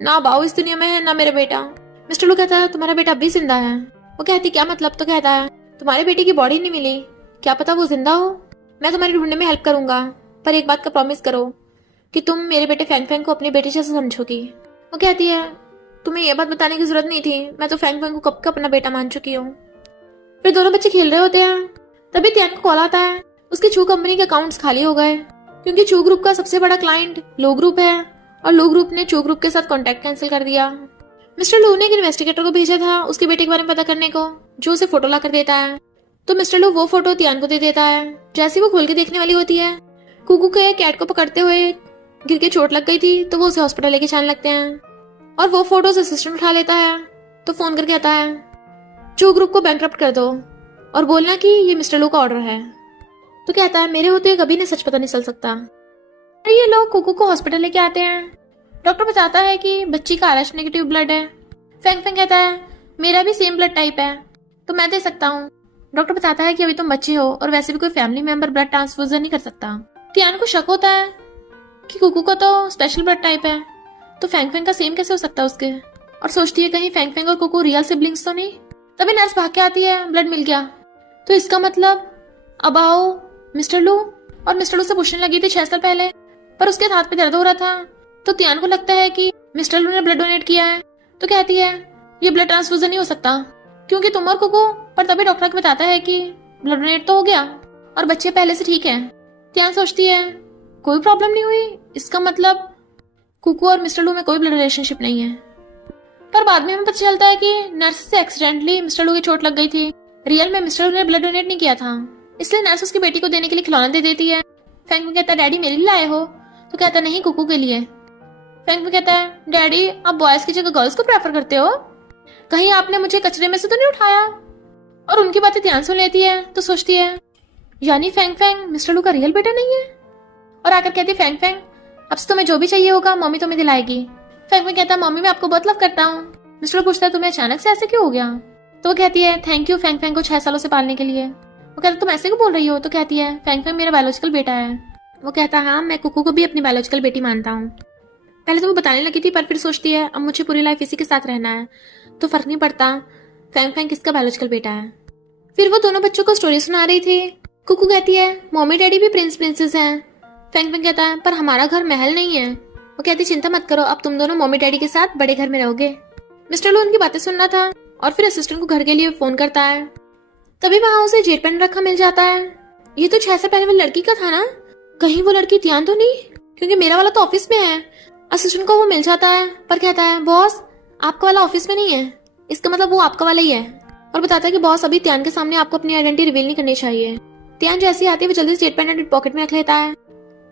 ना अबाओ इस दुनिया में है ना मेरा बेटा। मिस्टर लू कहता है तुम्हारा बेटा अब भी जिंदा है। वो कहती क्या मतलब। तो कहता है तुम्हारे बेटे की बॉडी नहीं मिली, क्या पता वो जिंदा हो। मैं तुम्हारे ढूंढने में हेल्प करूंगा पर एक बात का प्रॉमिस करो कि तुम मेरे बेटे फैंग फैंग को अपने बेटे जैसे समझोगी। वो कहती है तुम्हें यह बात बताने की जरूरत नहीं थी, मैं तो फैंग फैंग को कब का अपना बेटा मान चुकी हूँ। फिर दोनों बच्चे खेल रहे होते हैं तभी त्यान को कॉल आता है उसकी चू कंपनी के अकाउंट्स खाली हो गए क्योंकि चू ग्रुप का सबसे बड़ा क्लाइंट लो ग्रुप है और लो ग्रुप ने चू ग्रुप के साथ कॉन्ट्रैक्ट कैंसिल कर दिया। मिस्टर लू ने एक इन्वेस्टिगेटर को भेजा था उसके बेटे के बारे में पता करने को जो उसे फोटो ला कर देता है। तो मिस्टर लू वो फोटो त्यान को दे देता है। जैसे वो खोल के देखने वाली होती है कुकू के कैट को पकड़ते हुए गिर के चोट लग गई थी तो वो उसे हॉस्पिटल लेके जाने लगते हैं और वो फोटोज असिस्टेंट उठा लेता है तो फोन करके कहता है चू ग्रुप को बैंकरप्ट कर दो और बोलना कि ये मिस्टर लू का ऑर्डर है। तो कहता है मेरे होते हुए कभी नहीं सच पता नहीं चल सकता। ये लोग कुकू को हॉस्पिटल लेके आते हैं। डॉक्टर बताता है कि बच्ची का RH नेगेटिव ब्लड है। फेंग फेंग कहता है मेरा भी सेम ब्लड टाइप है तो मैं दे सकता हूँ। डॉक्टर बताता है कि अभी तुम बच्चे हो और वैसे भी कोई फैमिली मेंबर ब्लड ट्रांसफ्यूजन नहीं कर सकता। तियान को शक होता है कि कुकू का तो स्पेशल ब्लड टाइप है तो फेंग फेंग का सेम कैसे हो सकता है उसके, और सोचती है कहीं फेंग फेंग और कुकू रियल सिबलिंग्स तो नहीं। तभी नर्स भाग के आती है ब्लड मिल गया तो इसका मतलब अबाओ मिस्टर लू और मिस्टर लू से पूछने लगी थी 6 साल पहले पर उसके हाथ पे दर्द हो रहा था। तो त्यान को लगता है कि मिस्टर लू ने ब्लड डोनेट किया है तो कहती है ये ब्लड ट्रांसफ्यूजन नहीं हो सकता क्योंकि तुम और कुकू। पर तभी डॉक्टर को बताता है कि ब्लड डोनेट तो हो गया और बच्चे पहले से ठीक है। त्यान सोचती है कोई प्रॉब्लम नहीं हुई, इसका मतलब कुकू और मिस्टर लू में कोई ब्लड रिलेशनशिप नहीं है। पर बाद में हमें पता चलता है कि नर्स से एक्सीडेंटली मिस्टर लू की चोट लग गई थी, रियल में मिस्टर लू ने ब्लड डोनेट नहीं किया था, इसलिए नर्स उसकी बेटी को देने के लिए खिलौना दे देती है। फेंग कहता है डैडी मेरे लिए लाए हो। तो कहता नहीं कुकू के लिए। फेंग कहता है डैडी आप बॉयज की जगह गर्ल्स को प्रेफर करते हो, कहीं आपने मुझे कचरे में से तो नहीं उठाया। और उनकी बातें ध्यान सुन लेती है तो सोचती है यानी फेंग फेंग मिस्टर लू का रियल बेटा नहीं है। और आकर कहती फेंग फेंग अब से तुम्हें जो भी चाहिए होगा मम्मी तुम्हें दिलाएगी। फेंग कहता है मम्मी मैं आपको बहुत लव करता हूँ। मिस्टर लू पूछता है तुम्हें अचानक से ऐसे क्यों हो गया। तो वो कहती है थैंक यू फेंग फेंग को 6 सालों से पालने के लिए। वो कहता तुम ऐसे क्यों बोल रही हो। तो कहती है फेंग फेंग मेरा बायोलॉजिकल बेटा है। वो कहता है हाँ मैं कुकू को भी अपनी बायोलॉजिकल बेटी मानता हूँ। पहले तो वो बताने लगी थी पर फिर सोचती है अब मुझे पूरी लाइफ इसी के साथ रहना है तो फर्क नहीं पड़ता फेंग फेंग किसका बायोलॉजिकल बेटा है। फिर वो दोनों बच्चों को स्टोरी सुना रही थी। कुकू कहती है मम्मी डैडी भी प्रिंस प्रिंसेस हैं। फेंग फेंग कहता है पर हमारा घर महल नहीं है। वो कहती चिंता मत करो अब तुम दोनों मम्मी डैडी के साथ बड़े घर में रहोगे। मिस्टर लू उनकी बातें सुनना था और फिर असिस्टेंट को घर के लिए फोन करता है। तभी वहां उसे जेट पेन रखा मिल जाता है। ये तो 6 साल पहले वाली लड़की का था ना, कहीं वो लड़की त्यान तो नहीं, क्योंकि मेरा वाला तो ऑफिस में है। असिस्टेंट को वो मिल जाता है पर कहता है बॉस आपका वाला ऑफिस में नहीं है, इसका मतलब वो आपका वाला ही है। और बताता है कि बॉस अभी त्यान के सामने आपको अपनी आइडेंटिटी रिवील नहीं करनी चाहिए। त्यान जैसी आती है वो जल्दी स्टेट पेन पॉकेट में रख लेता है।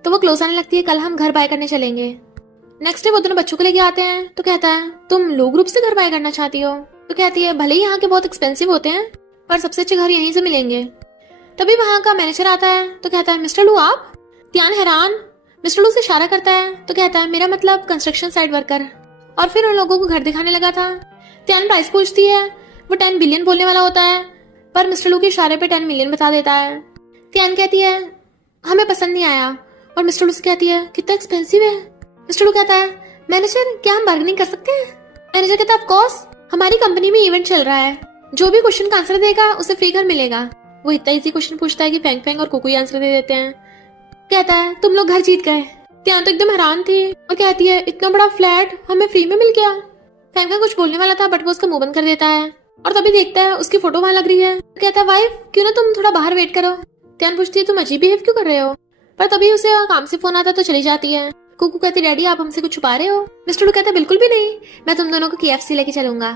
तो वो क्लोज आने लगती है, कल हम घर बाय करने चलेंगे। नेक्स्ट डे वो दोनों बच्चों को लेके आते हैं। तो कहता है तुम लो ग्रुप से घर बाय करना चाहती हो? तो कहती है भले ही यहाँ के बहुत एक्सपेंसिव होते हैं पर सबसे अच्छे घर यहीं से मिलेंगे। तभी वहाँ का मैनेजर आता है। तो कहता है मिस्टर लू आप? त्यान हैरान मिस्टर लू से इशारा करता है। तो कहता है मेरा मतलब कंस्ट्रक्शन साइट वर्कर। और फिर उन लोगों को घर दिखाने लगा था। त्यान प्राइस पूछती है, वो 10 बिलियन बोलने वाला होता है पर मिस्टर लू के इशारे पे 10 मिलियन बता देता है। त्यान कहती है हमें पसंद नहीं आया और मिस्टर लू से कहती है कितना एक्सपेंसिव है। मिस्टर लू कहता है मैनेजर क्या हम बार्गेनिंग कर सकते हैं? मैनेजर कहता है ऑफ कोर्स, हमारी कंपनी में इवेंट चल रहा है, जो भी क्वेश्चन का आंसर देगा उसे फ्री घर मिलेगा। वो इतना इजी क्वेश्चन पूछता है कि फेंग फेंग और कुकुई आंसर दे देते हैं। कहता है तुम लोग घर जीत गए। त्यान तो एकदम हैरान थी और कहती है इतना बड़ा फ्लैट हमें फ्री में मिल गया। फेंग फेंग कुछ बोलने वाला था बट वो उसका मुंह बंद कर देता है और तभी देखता है उसकी फोटो वहां लग रही है। कहता है वाइफ क्यों ना तुम थोड़ा बाहर वेट करो। त्यान पूछती है तुम अजीब बिहेव क्यों कर रहे हो? पर तभी उसे काम से फोन आता तो चली जाती है। कुकू कहती डैडी आप हमसे कुछ छुपा रहे हो? मिस्टर लू कहता है बिल्कुल भी नहीं, मैं तुम दोनों को KFC लेके चलूंगा,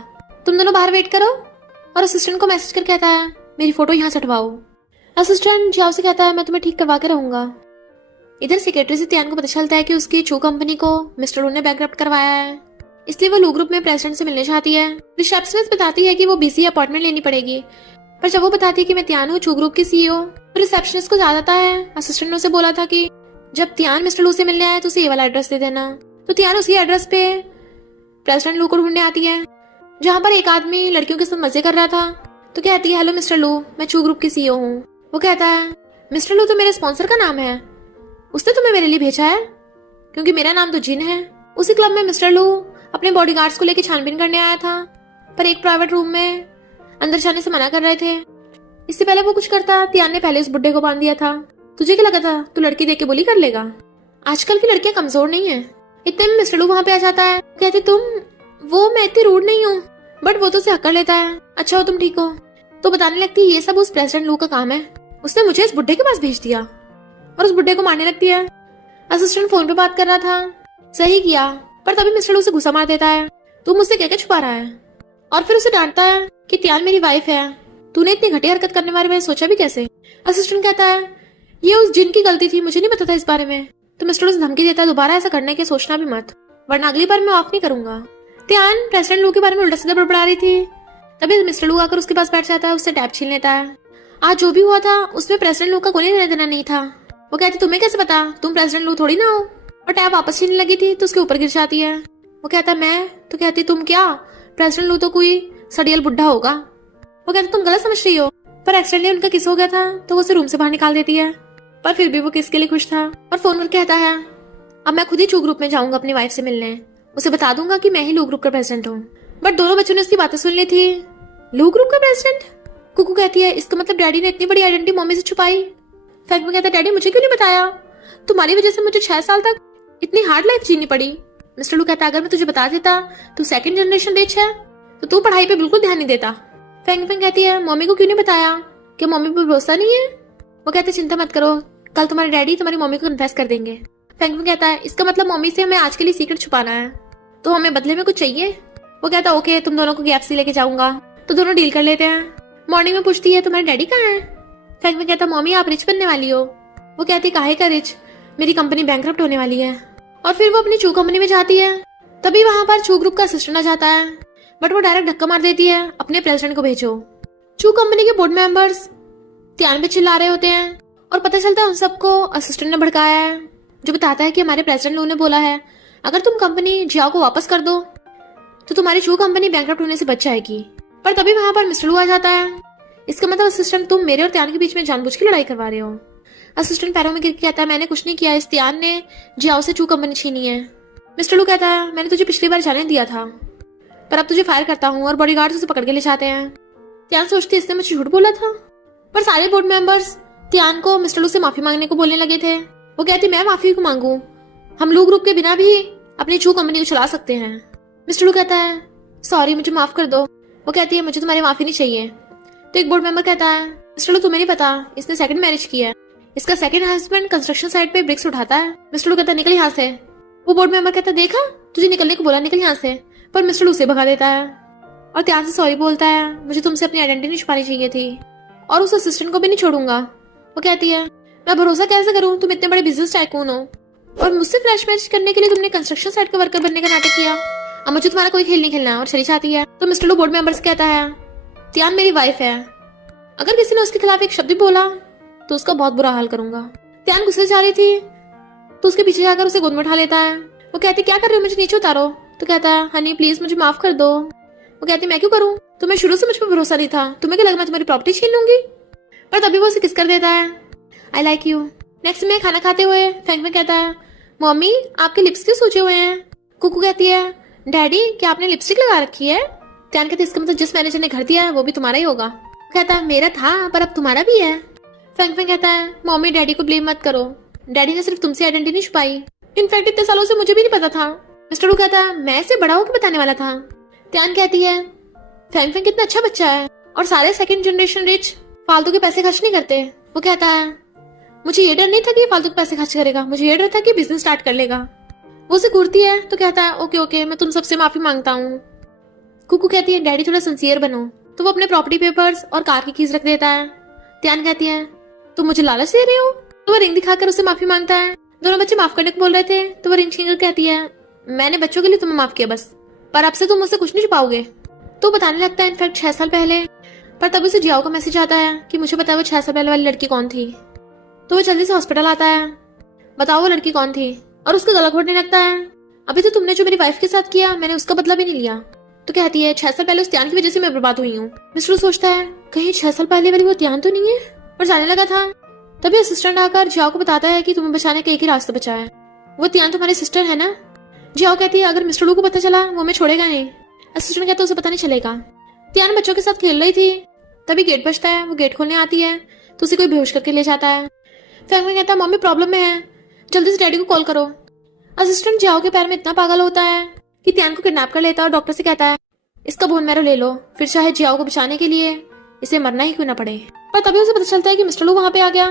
तुम दोनों बाहर वेट करो। और असिस्टेंट को मैसेज कर कहता है मेरी फोटो यहाँ सटवाओ। असिस्टेंट जियाओ से कहता है मैं तुम्हें ठीक करवा के रहूंगा। इधर सेक्रेटरी से त्यान को पता चलता है कि उसकी चू कंपनी को मिस्टर लू ने बैंकरप्ट करवाया है, इसलिए वो लू ग्रुप में प्रेसिडेंट से मिलने चाहती है। रिसेप्शनिस्ट बताती है कि वो BC अपॉइंटमेंट लेनी पड़ेगी, पर जब वो बताती है कि मैं त्यान हूँ चू ग्रुप की CEO, तो रिसेप्शनिस्ट को याद आता है असिस्टेंट ने उसे बोला था कि जब त्यान मिस्टर लू से मिलने आए तो उसे ये वाला एड्रेस दे देना। तो त्यान उसी एड्रेस पे प्रेसिडेंट लू को ढूंढने आती है, जहाँ पर एक आदमी लड़कियों के साथ मजे कर रहा था। तो कहती है हेलो मिस्टर लू, मैं चू ग्रुप की CEO हूँ। वो कहता है मिस्टर लू तो मेरे स्पॉन्सर का नाम है, उसने तुम्हें मेरे लिए भेजा है क्योंकि मेरा नाम तो जिन है। उसी क्लब में मिस्टर लू अपने बॉडीगार्ड्स को लेकर छानबीन करने आया था पर एक प्राइवेट रूम में अंदर जाने से मना कर रहे थे। इससे पहले वो कुछ करता त्यान ने पहले उस बुड्ढे को बांध दिया था। तुझे क्या लगा था तू लड़की देख के बोली कर लेगा? आजकल की लड़कियां कमजोर नहीं है। इतने में मिस्टर लू वहां पे आ जाता है। कहते तुम वो मैं इतनी रूड नहीं हूँ, बट वो तो उसे हक कर लेता है। अच्छा हो तुम ठीक हो? तो बताने लगती है ये सब उस प्रेसिडेंट लू का काम है, उसने मुझे इस बुड्ढे के पास भेज दिया और उस बुड्ढे को मारने लगती है। असिस्टेंट फोन पे बात कर रहा था, सही किया, पर तभी मिस्टर लू उसे गुस्सा मार देता है तू मुझसे क्या क्या छुपा रहा है। और फिर उसे डांटता है कि त्यान मेरी वाइफ है, तूने इतनी घटिया हरकत करने बारे में सोचा भी कैसे? असिस्टेंट कहता है ये उस जिन की गलती थी, मुझे नहीं पता था इस बारे में। तो मिस्टर लू उसे धमकी देता है दोबारा ऐसा करने के सोचना भी मत, वरना अगली बार मैं ऑफ नहीं करूंगा। त्यान प्रेसिडेंट लू के बारे में उल्टा सीधा बड़बड़ा रही थी, तभी मिस्टर लू आकर उसके पास बैठ जाता है, उससे टैब छीन लेता है। आज जो भी हुआ था उसमें प्रेसिडेंट लू का कोई लेना देना नहीं था। वो कहती तुम्हें कैसे पता, तुम प्रेसिडेंट लू थोड़ी ना हो। और टैब वापस छीनने लगी थी तो उसके ऊपर गिर जाती है। वो कहता मैं, तो कहती तुम क्या, प्रेसिडेंट लू तो कोई सड़ियल बुढ़ा होगा। वो कहता तुम गलत समझ रही हो, पर एक्सीडेंटली उनका किस हो गया था तो वो उसे रूम से बाहर निकाल देती है। पर फिर भी वो किस के लिए खुश था और फोन करके कहता है अब मैं खुद ही चू ग्रुप में जाऊंगा अपनी वाइफ से मिलने, उसे बता दूंगा कि मैं ही लू ग्रुप का प्रेसिडेंट हूँ। बट दोनों बच्चों ने उसकी बातें सुन ली थी। लू ग्रुप का प्रेसिडेंट? कुकू कहती है इसका मतलब डैडी ने इतनी बड़ी आइडेंटिटी मम्मी से छुपाई। फैक्ट में कहता है डैडी मुझे क्यों नहीं बताया, तुम्हारी वजह से मुझे 6 साल तक इतनी हार्ड लाइफ जीनी पड़ी। मिस्टर लू कहता अगर मैं तुझे बता देता तू सेकंड जनरेशन बेच है तो तू पढ़ाई पे बिल्कुल ध्यान नहीं देता। फैंग फैंग कहती है मम्मी को क्यों नहीं बताया, क्या मम्मी पर भरोसा नहीं है? वो कहते चिंता मत करो, कल तुम्हारे डैडी तुम्हारी मम्मी को कन्फेस कर देंगे। फैंग फैंग कहता है इसका मतलब मम्मी से हमें आज के लिए सीक्रेट छुपाना है, तो हमें बदले में कुछ चाहिए। वो कहता ओके तुम दोनों को KFC लेके जाऊंगा। तो दोनों डील कर लेते हैं। मॉर्निंग में पूछती है तुम्हारे डैडी कहाँ है? फैंग फैंग कहता मम्मी आप रिच बनने वाली हो। वो कहती काहे का रिच, मेरी कंपनी बैंकरप्ट होने वाली है। और फिर वो अपनी चू कंपनी में जाती है। तभी वहां पर चू ग्रुप का असिस्टेंट आ जाता है, बट वो डायरेक्ट धक्का मार देती है अपने प्रेसिडेंट को भेजो। चू कंपनी के बोर्ड मेंबर्स त्यान पे चिल्ला रहे होते हैं और पता चलता है उन सबको असिस्टेंट ने भड़काया है, जो बताता है कि हमारे प्रेसिडेंट लू ने बोला है अगर तुम कंपनी जियाओ को वापस कर दो तो तुम्हारी चू कंपनी बैंकरप्ट होने से बच जाएगी। पर तभी वहां पर मिस्टर लू आ जाता है। इसका मतलब असिस्टेंट तुम मेरे और त्यान के बीच में जानबूझ के लड़ाई करवा रहे हो। असिस्टेंट पैरों में गिर के कहता है मैंने कुछ नहीं किया, इस त्यान ने जियाओ से चू कंपनी छीनी है। मिस्टर लू कहता है मैंने तुझे पिछली बार जाने दिया था, पर अब तुझे फायर करता हूँ और बॉडीगार्ड्स उसे पकड़ के ले जाते हैं। त्यान सोचती है इसने मुझे झूठ बोला था, पर सारे बोर्ड मेंबर्स त्यान को मिस्टर लू से माफी मांगने को बोलने लगे थे। वो कहती मैं माफी को मांगू, हम लू ग्रुप के बिना भी अपनी चू कंपनी को चला सकते हैं। मिस्टर लू कहता है सॉरी मुझे माफ कर दो। वो कहती है मुझे तुम्हारी माफी नहीं चाहिए। तो एक बोर्ड मेंबर कहता है मिस्टर लू तुम्हें नहीं पता इसने सेकंड मैरिज किया है, इसका सेकंड हस्बैंड कंस्ट्रक्शन साइट पे ब्रिक्स उठाता है। मिस्टर लू कहता है निकल यहाँ से। वो बोर्ड मेंबर कहता है देखा तुझे निकलने को बोला, निकल यहाँ से, पर मिस्टर लू उसे भगा देता है और त्यान से सॉरी बोलता है, मुझे तुमसे अपनी आइडेंटिटी नहीं छुपानी चाहिए थी और उस असिस्टेंट को भी नहीं छोड़ूंगा। वो कहती है मैं भरोसा कैसे करूं, तुम इतने बड़े बिजनेस टाइकून हो और मुझसे फ्लैश मैच करने के लिए तुमने कंस्ट्रक्शन साइट का वर्कर बनने का नाटक किया। अब मुझे तुम्हारा कोई खेल नहीं खेलना और चली जाती है। तो मिस्टर लू बोर्ड मेंबर से कहता है त्यान मेरी वाइफ है, अगर किसी ने उसके खिलाफ एक शब्द भी बोला तो उसका बहुत बुरा हाल करूंगा। त्यान गुस्से जा रही थी तो उसके पीछे जाकर उसे गोद में उठा लेता है। वो कहती क्या कर रहे हो, मुझे नीचे उतारो। तो कहता है हनी प्लीज मुझे माफ कर दो। वो कहती मैं क्यों करूं, तुम्हें शुरू से मुझ पर भरोसा नहीं था, तुम्हें क्या लगा मैं तुम्हारी प्रॉपर्टी छीन लूंगी। पर तभी वो उसे किस कर देता है, आई लाइक यू। नेक्स्ट में खाना खाते हुए फैंक में कहता है मम्मी आपके लिप्स क्यों सूजे हुए हैं। कुकू कहती है डैडी क्या आपने लिपस्टिक लगा रखी है। त्यान कहते इसका मतलब जिस मैनेजर ने घर दिया है वो भी तुम्हारा ही होगा। कहता है मेरा था पर अब तुम्हारा भी है। फैंक में कहता है मम्मी डैडी को ब्लेम मत करो, डैडी ने सिर्फ तुमसे आइडेंटिटी नहीं छुपाई, इनफैक्ट इतने सालों से मुझे भी नहीं पता था। मिस्टर लू कहता है मैं इसे बड़ा होकर बताने वाला था। त्यान कहती है फैंग फैंग कितना अच्छा बच्चा है और सारे सेकंड जनरेशन रिच फालतू के पैसे खर्च नहीं करते। वो कहता है मुझे ये डर नहीं था कि फालतू के पैसे खर्च करेगा, मुझे ये डर था कि बिजनेस स्टार्ट कर लेगा। वो उसे घूरती है तो कहता है ओके ओके मैं तुम सबसे माफी मांगता हूँ। कुकू कहती है डैडी थोड़ा सिंसियर बनो। तो वो अपने प्रॉपर्टी पेपर्स और कार की कीज रख देता है। त्यान कहती है तुम मुझे लालच दे रहे हो। तो वो रिंग दिखाकर उसे माफी मांगता है। दोनों बच्चे माफ करने को बोल रहे थे तो वो रिंग छीनकर कहती है मैंने बच्चों के लिए तुम्हें माफ किया बस, पर अब से तुम मुझसे कुछ नहीं छुपाओगे। तो बताने लगता है इनफैक्ट 6 साल पहले, पर तभी उसे जियाओ का मैसेज आता है कि मुझे पता है वो 6 साल पहले वाली लड़की कौन थी। तो वो जल्दी से हॉस्पिटल आता है, बताओ वो लड़की कौन थी, और उसका गला घोटने लगता है अभी तो तुमने जो मेरी वाइफ के साथ किया मैंने उसका बदला भी नहीं लिया। तो कहती है 6 साल पहले उस त्यान की वजह से मैं बर्बाद हुई हूँ। मिस्टर सोचता है कहीं 6 साल पहले वाली वो त्यान तो नहीं है, पर जाने लगा था। तभी असिस्टेंट आकर जियाओ को बताता है कि तुम्हें बचाने का एक ही रास्ता बचा है, वो त्यान तुम्हारी सिस्टर है ना। जियाओ कहती है अगर मिस्टर लू को पता चला वो हमें छोड़ेगा नहीं। असिस्टेंट कहता है उसे पता नहीं चलेगा। त्यान बच्चों के साथ खेल रही थी तभी गेट बजता है, वो गेट खोलने आती है तो उसे कोई बेहोश करके ले जाता है। फैंग में कहता है मम्मी प्रॉब्लम में है, जल्दी से डैडी को कॉल करो। असिस्टेंट जियाओ के पैर में इतना पागल होता है कि त्यान को किडनैप कर लेता है और डॉक्टर से कहता है इसका बोन मैरो ले लो, फिर चाहे जियाओ को बचाने के लिए इसे मरना ही क्यों ना पड़े। पर तभी उसे पता चलता है कि मिस्टर लू वहां पे आ गया।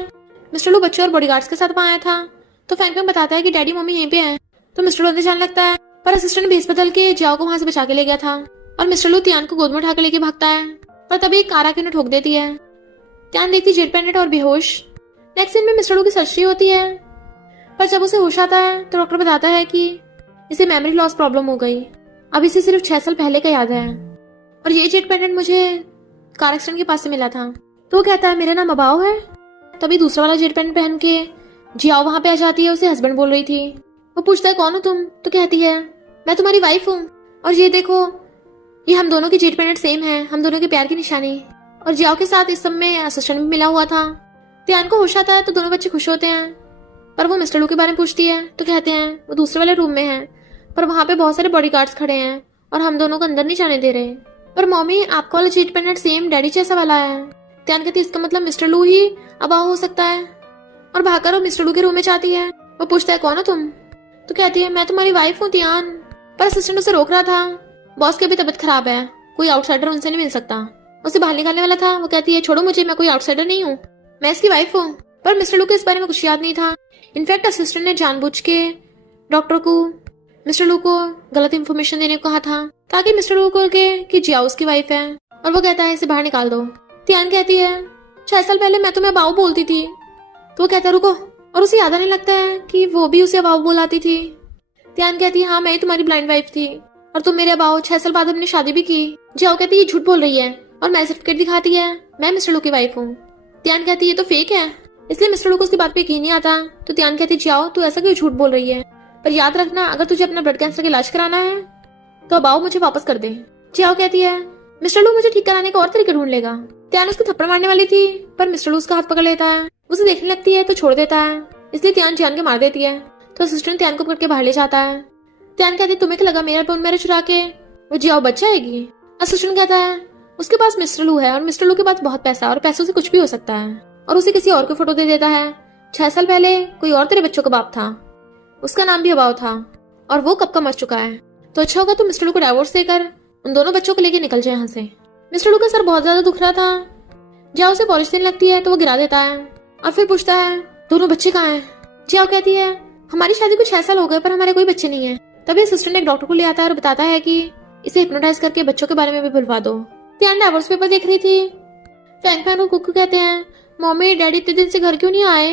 मिस्टर लू बच्चों और बॉडीगार्ड्स के साथ वहां आया था। तो फैंग में बताता है कि डैडी मम्मी यहीं पे हैं। तो मिस्टर लू अंदर जाने लगता है, पर असिस्टेंट भेस बदल के जियाओ को वहां से बचा के ले गया था और मिस्टर लू त्यान को गोद में उठा के लेके भागता है। पर तभी एक कार आके उन्हें ठोक देती है। त्यान देखती जेट पैंडेट और बेहोश। नेक्स्ट सीन में मिस्टर लू की सर्जरी होती है, पर जब उसे होश आता है तो डॉक्टर बताता है कि इसे मेमोरी लॉस प्रॉब्लम हो गई, अब इसे सिर्फ 6 साल पहले का याद है और ये जेट पैंडेट मुझे कार एक्सीडेंट के पास से मिला था। तो वो कहता है मेरा नाम अबाओ है। तभी दूसरा वाला जेट पैंडेट पहन के जियाओ वहां पे आ जाती है, उसे हस्बैंड बोल रही थी। वो पूछता है कौन हो तुम। तो कहती है मैं तुम्हारी वाइफ हूँ और ये देखो ये हम दोनों की जेट पैंडेट सेम है, हम दोनों के प्यार की निशानी। और जियाओ के साथ इस सब में असिस्टेंट भी मिला हुआ था। त्यान को होश आता है तो दोनों बच्चे खुश होते हैं, पर वो मिस्टर लू के बारे में पूछती है तो कहते हैं वो दूसरे वाले रूम में है, पर वहां पे बहुत सारे बॉडीगार्ड्स खड़े हैं और हम दोनों को अंदर नहीं जाने दे रहे। पर मम्मी आपका वाला जेट पैंडेट सेम डैडी जैसा वाला है। त्यान कहती है इसका मतलब मिस्टर लू ही अबाओ हो सकता है, और भागकर वो मिस्टर लू के रूम में जाती है। वो पूछता है कौन हो तुम। तो कहती है मैं तुम्हारी वाइफ हूँ त्यान। पर असिस्टेंट उसे रोक रहा था, बॉस की भी तबीयत खराब है, कोई आउटसाइडर उनसे नहीं मिल सकता, उसे बाहर निकालने वाला था। वो कहती है छोड़ो मुझे, मैं कोई आउटसाइडर नहीं हूँ, मैं इसकी वाइफ हूँ। पर मिस्टर लू को इस बारे में कुछ याद नहीं था। इनफैक्ट असिस्टेंट ने जानबूझ के डॉक्टर को मिस्टर लू को गलत इन्फॉर्मेशन देने को कहा था ताकि मिस्टर लू को लगे कि जियाओ उसकी वाइफ है, और वो कहता है इसे बाहर निकाल दो। त्यान कहती है 6 साल पहले मैं तुम्हें अबाओ बोलती थी। तो वो कहता है रुको, और उसे याद आने लगता है कि वो भी उसे अबाओ बोलाती थी। त्यान कहती है हाँ मैं ही तुम्हारी ब्लाइंड वाइफ थी और तुम मेरे अबाओ 6 साल बाद हमने शादी भी की। जियाओ कहती है ये झूठ बोल रही है और मैं सर्टिफिकेट दिखाती है मैं मिस्टर लू की वाइफ हूँ। त्यान कहती है ये तो फेक है, इसलिए मिस्टर लू को उसकी बात पे यकीन नहीं आता। तो त्यान कहती है जियाओ तू ऐसा क्यों झूठ बोल रही है, पर याद रखना अगर तुझे अपना ब्लड कैंसर का इलाज कराना है तो अबाओ मुझे वापस कर दे। जियाओ कहती है मिस्टर लू मुझे ठीक कराने का और तरीका ढूंढ लेगा। त्यान उसको थप्पड़ मारने वाली थी, पर मिस्टर लू उसका हाथ पकड़ लेता है, उसे देखने लगती है तो छोड़ देता है, इसलिए त्यान जान के मार देती है। तो असिस्टेंट त्यान को पकड़ के बाहर ले जाता है। त्यान कहती है तुम्हें क्या लगा मेरा बोन मैरो चुरा के वो जियाओ बच जाएगी। असिस्टेंट कहता है उसके पास मिस्टर लू है और मिस्टर लू के पास बहुत पैसा और पैसों से कुछ भी हो सकता है, और उसे किसी और को फोटो दे देता है। 6 साल पहले कोई और तेरे बच्चों का बाप था, उसका नाम भी अबाओ था और वो कब का मर चुका है। तो अच्छा होगा तुम मिस्टर लू को डाइवोर्स देकर उन दोनों बच्चों को लेके निकल जाए यहाँ से। मिस्टर लू का सर बहुत ज्यादा दुख रहा था। जियाओ उसे पॉलिश देने लगती है तो वो गिरा देता है और फिर पूछता है दोनों बच्चे कहाँ हैं? जियाओ कहती है हमारी शादी को 6 साल हो गए पर हमारे कोई बच्चे नहीं है। तभी असिस्टेंट एक डॉक्टर को ले आता है और बताता है कि इसे हिप्नोटाइज करके बच्चों के बारे में भी बुलवा दो। त्यान डाइवोर्स पेपर देख रही थी। फैंग फैंग और कुकू कहते हैं मम्मी डैडी इतने दिन से घर क्यों नहीं आए?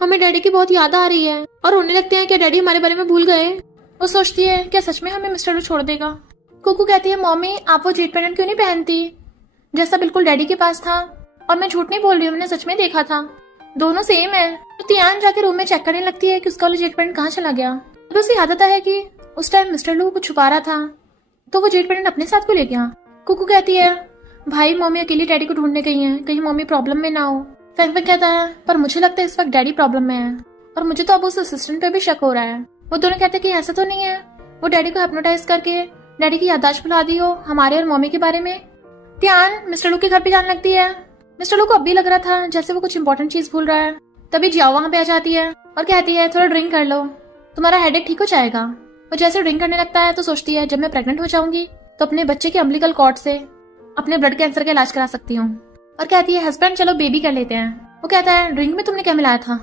हमें डैडी की बहुत याद आ रही है। और रोने लगते हैं क्या डैडी हमारे बारे में भूल गए? वो सोचती है क्या सच में हमें मिस्टर लू छोड़ देगा? कुकू कहती है मम्मी आप वो जेट पेंडेंट क्यों नहीं पहनती जैसा बिल्कुल डैडी के पास था? और मैं झूठ नहीं बोल रही हूँ, मैंने सच में देखा था, दोनों सेम है। तो तियान जाके रूम में चेक करने लगती है कि उसका वाला जेट पेंडेंट कहाँ चला गया। तो उसे याद आता है कि उस टाइम मिस्टर लू को छुपा रहा था, तो वो जेट पेंडेंट अपने साथ क्यों ले गया? कुकू कहती है भाई मम्मी अकेली डैडी को ढूंढने गई हैं, कहीं मम्मी प्रॉब्लम में ना हो। फैंग फैंग कहता है पर मुझे लगता है इस वक्त डैडी प्रॉब्लम में है और मुझे तो अब उस असिस्टेंट पे भी शक हो रहा है। वो दोनों कहते हैं कि ऐसा तो नहीं है, वो डैडी को हिप्नोटाइज करके डैडी की याददाश्त भुला दी हो हमारे और मम्मी के बारे में। त्यान मिस्टर लू के घर पे जाने लगती है। मिस्टर लू को अब भी लग रहा था जैसे वो कुछ इंपॉर्टेंट चीज भूल रहा है। तभी जियाओ वहां पे आ जाती है और कहती है थोड़ा ड्रिंक कर लो, तुम्हारा हेडेक ठीक हो जाएगा। वो जैसे ड्रिंक करने लगता है तो सोचती है जब मैं प्रेग्नेंट हो जाऊंगी तो अपने बच्चे के अम्बिलिकल कॉर्ड से अपने ब्लड कैंसर का इलाज करा सकती हूँ। और कहती है हस्बैंड चलो बेबी कर लेते हैं। वो कहता है ड्रिंक में तुमने क्या मिलाया था?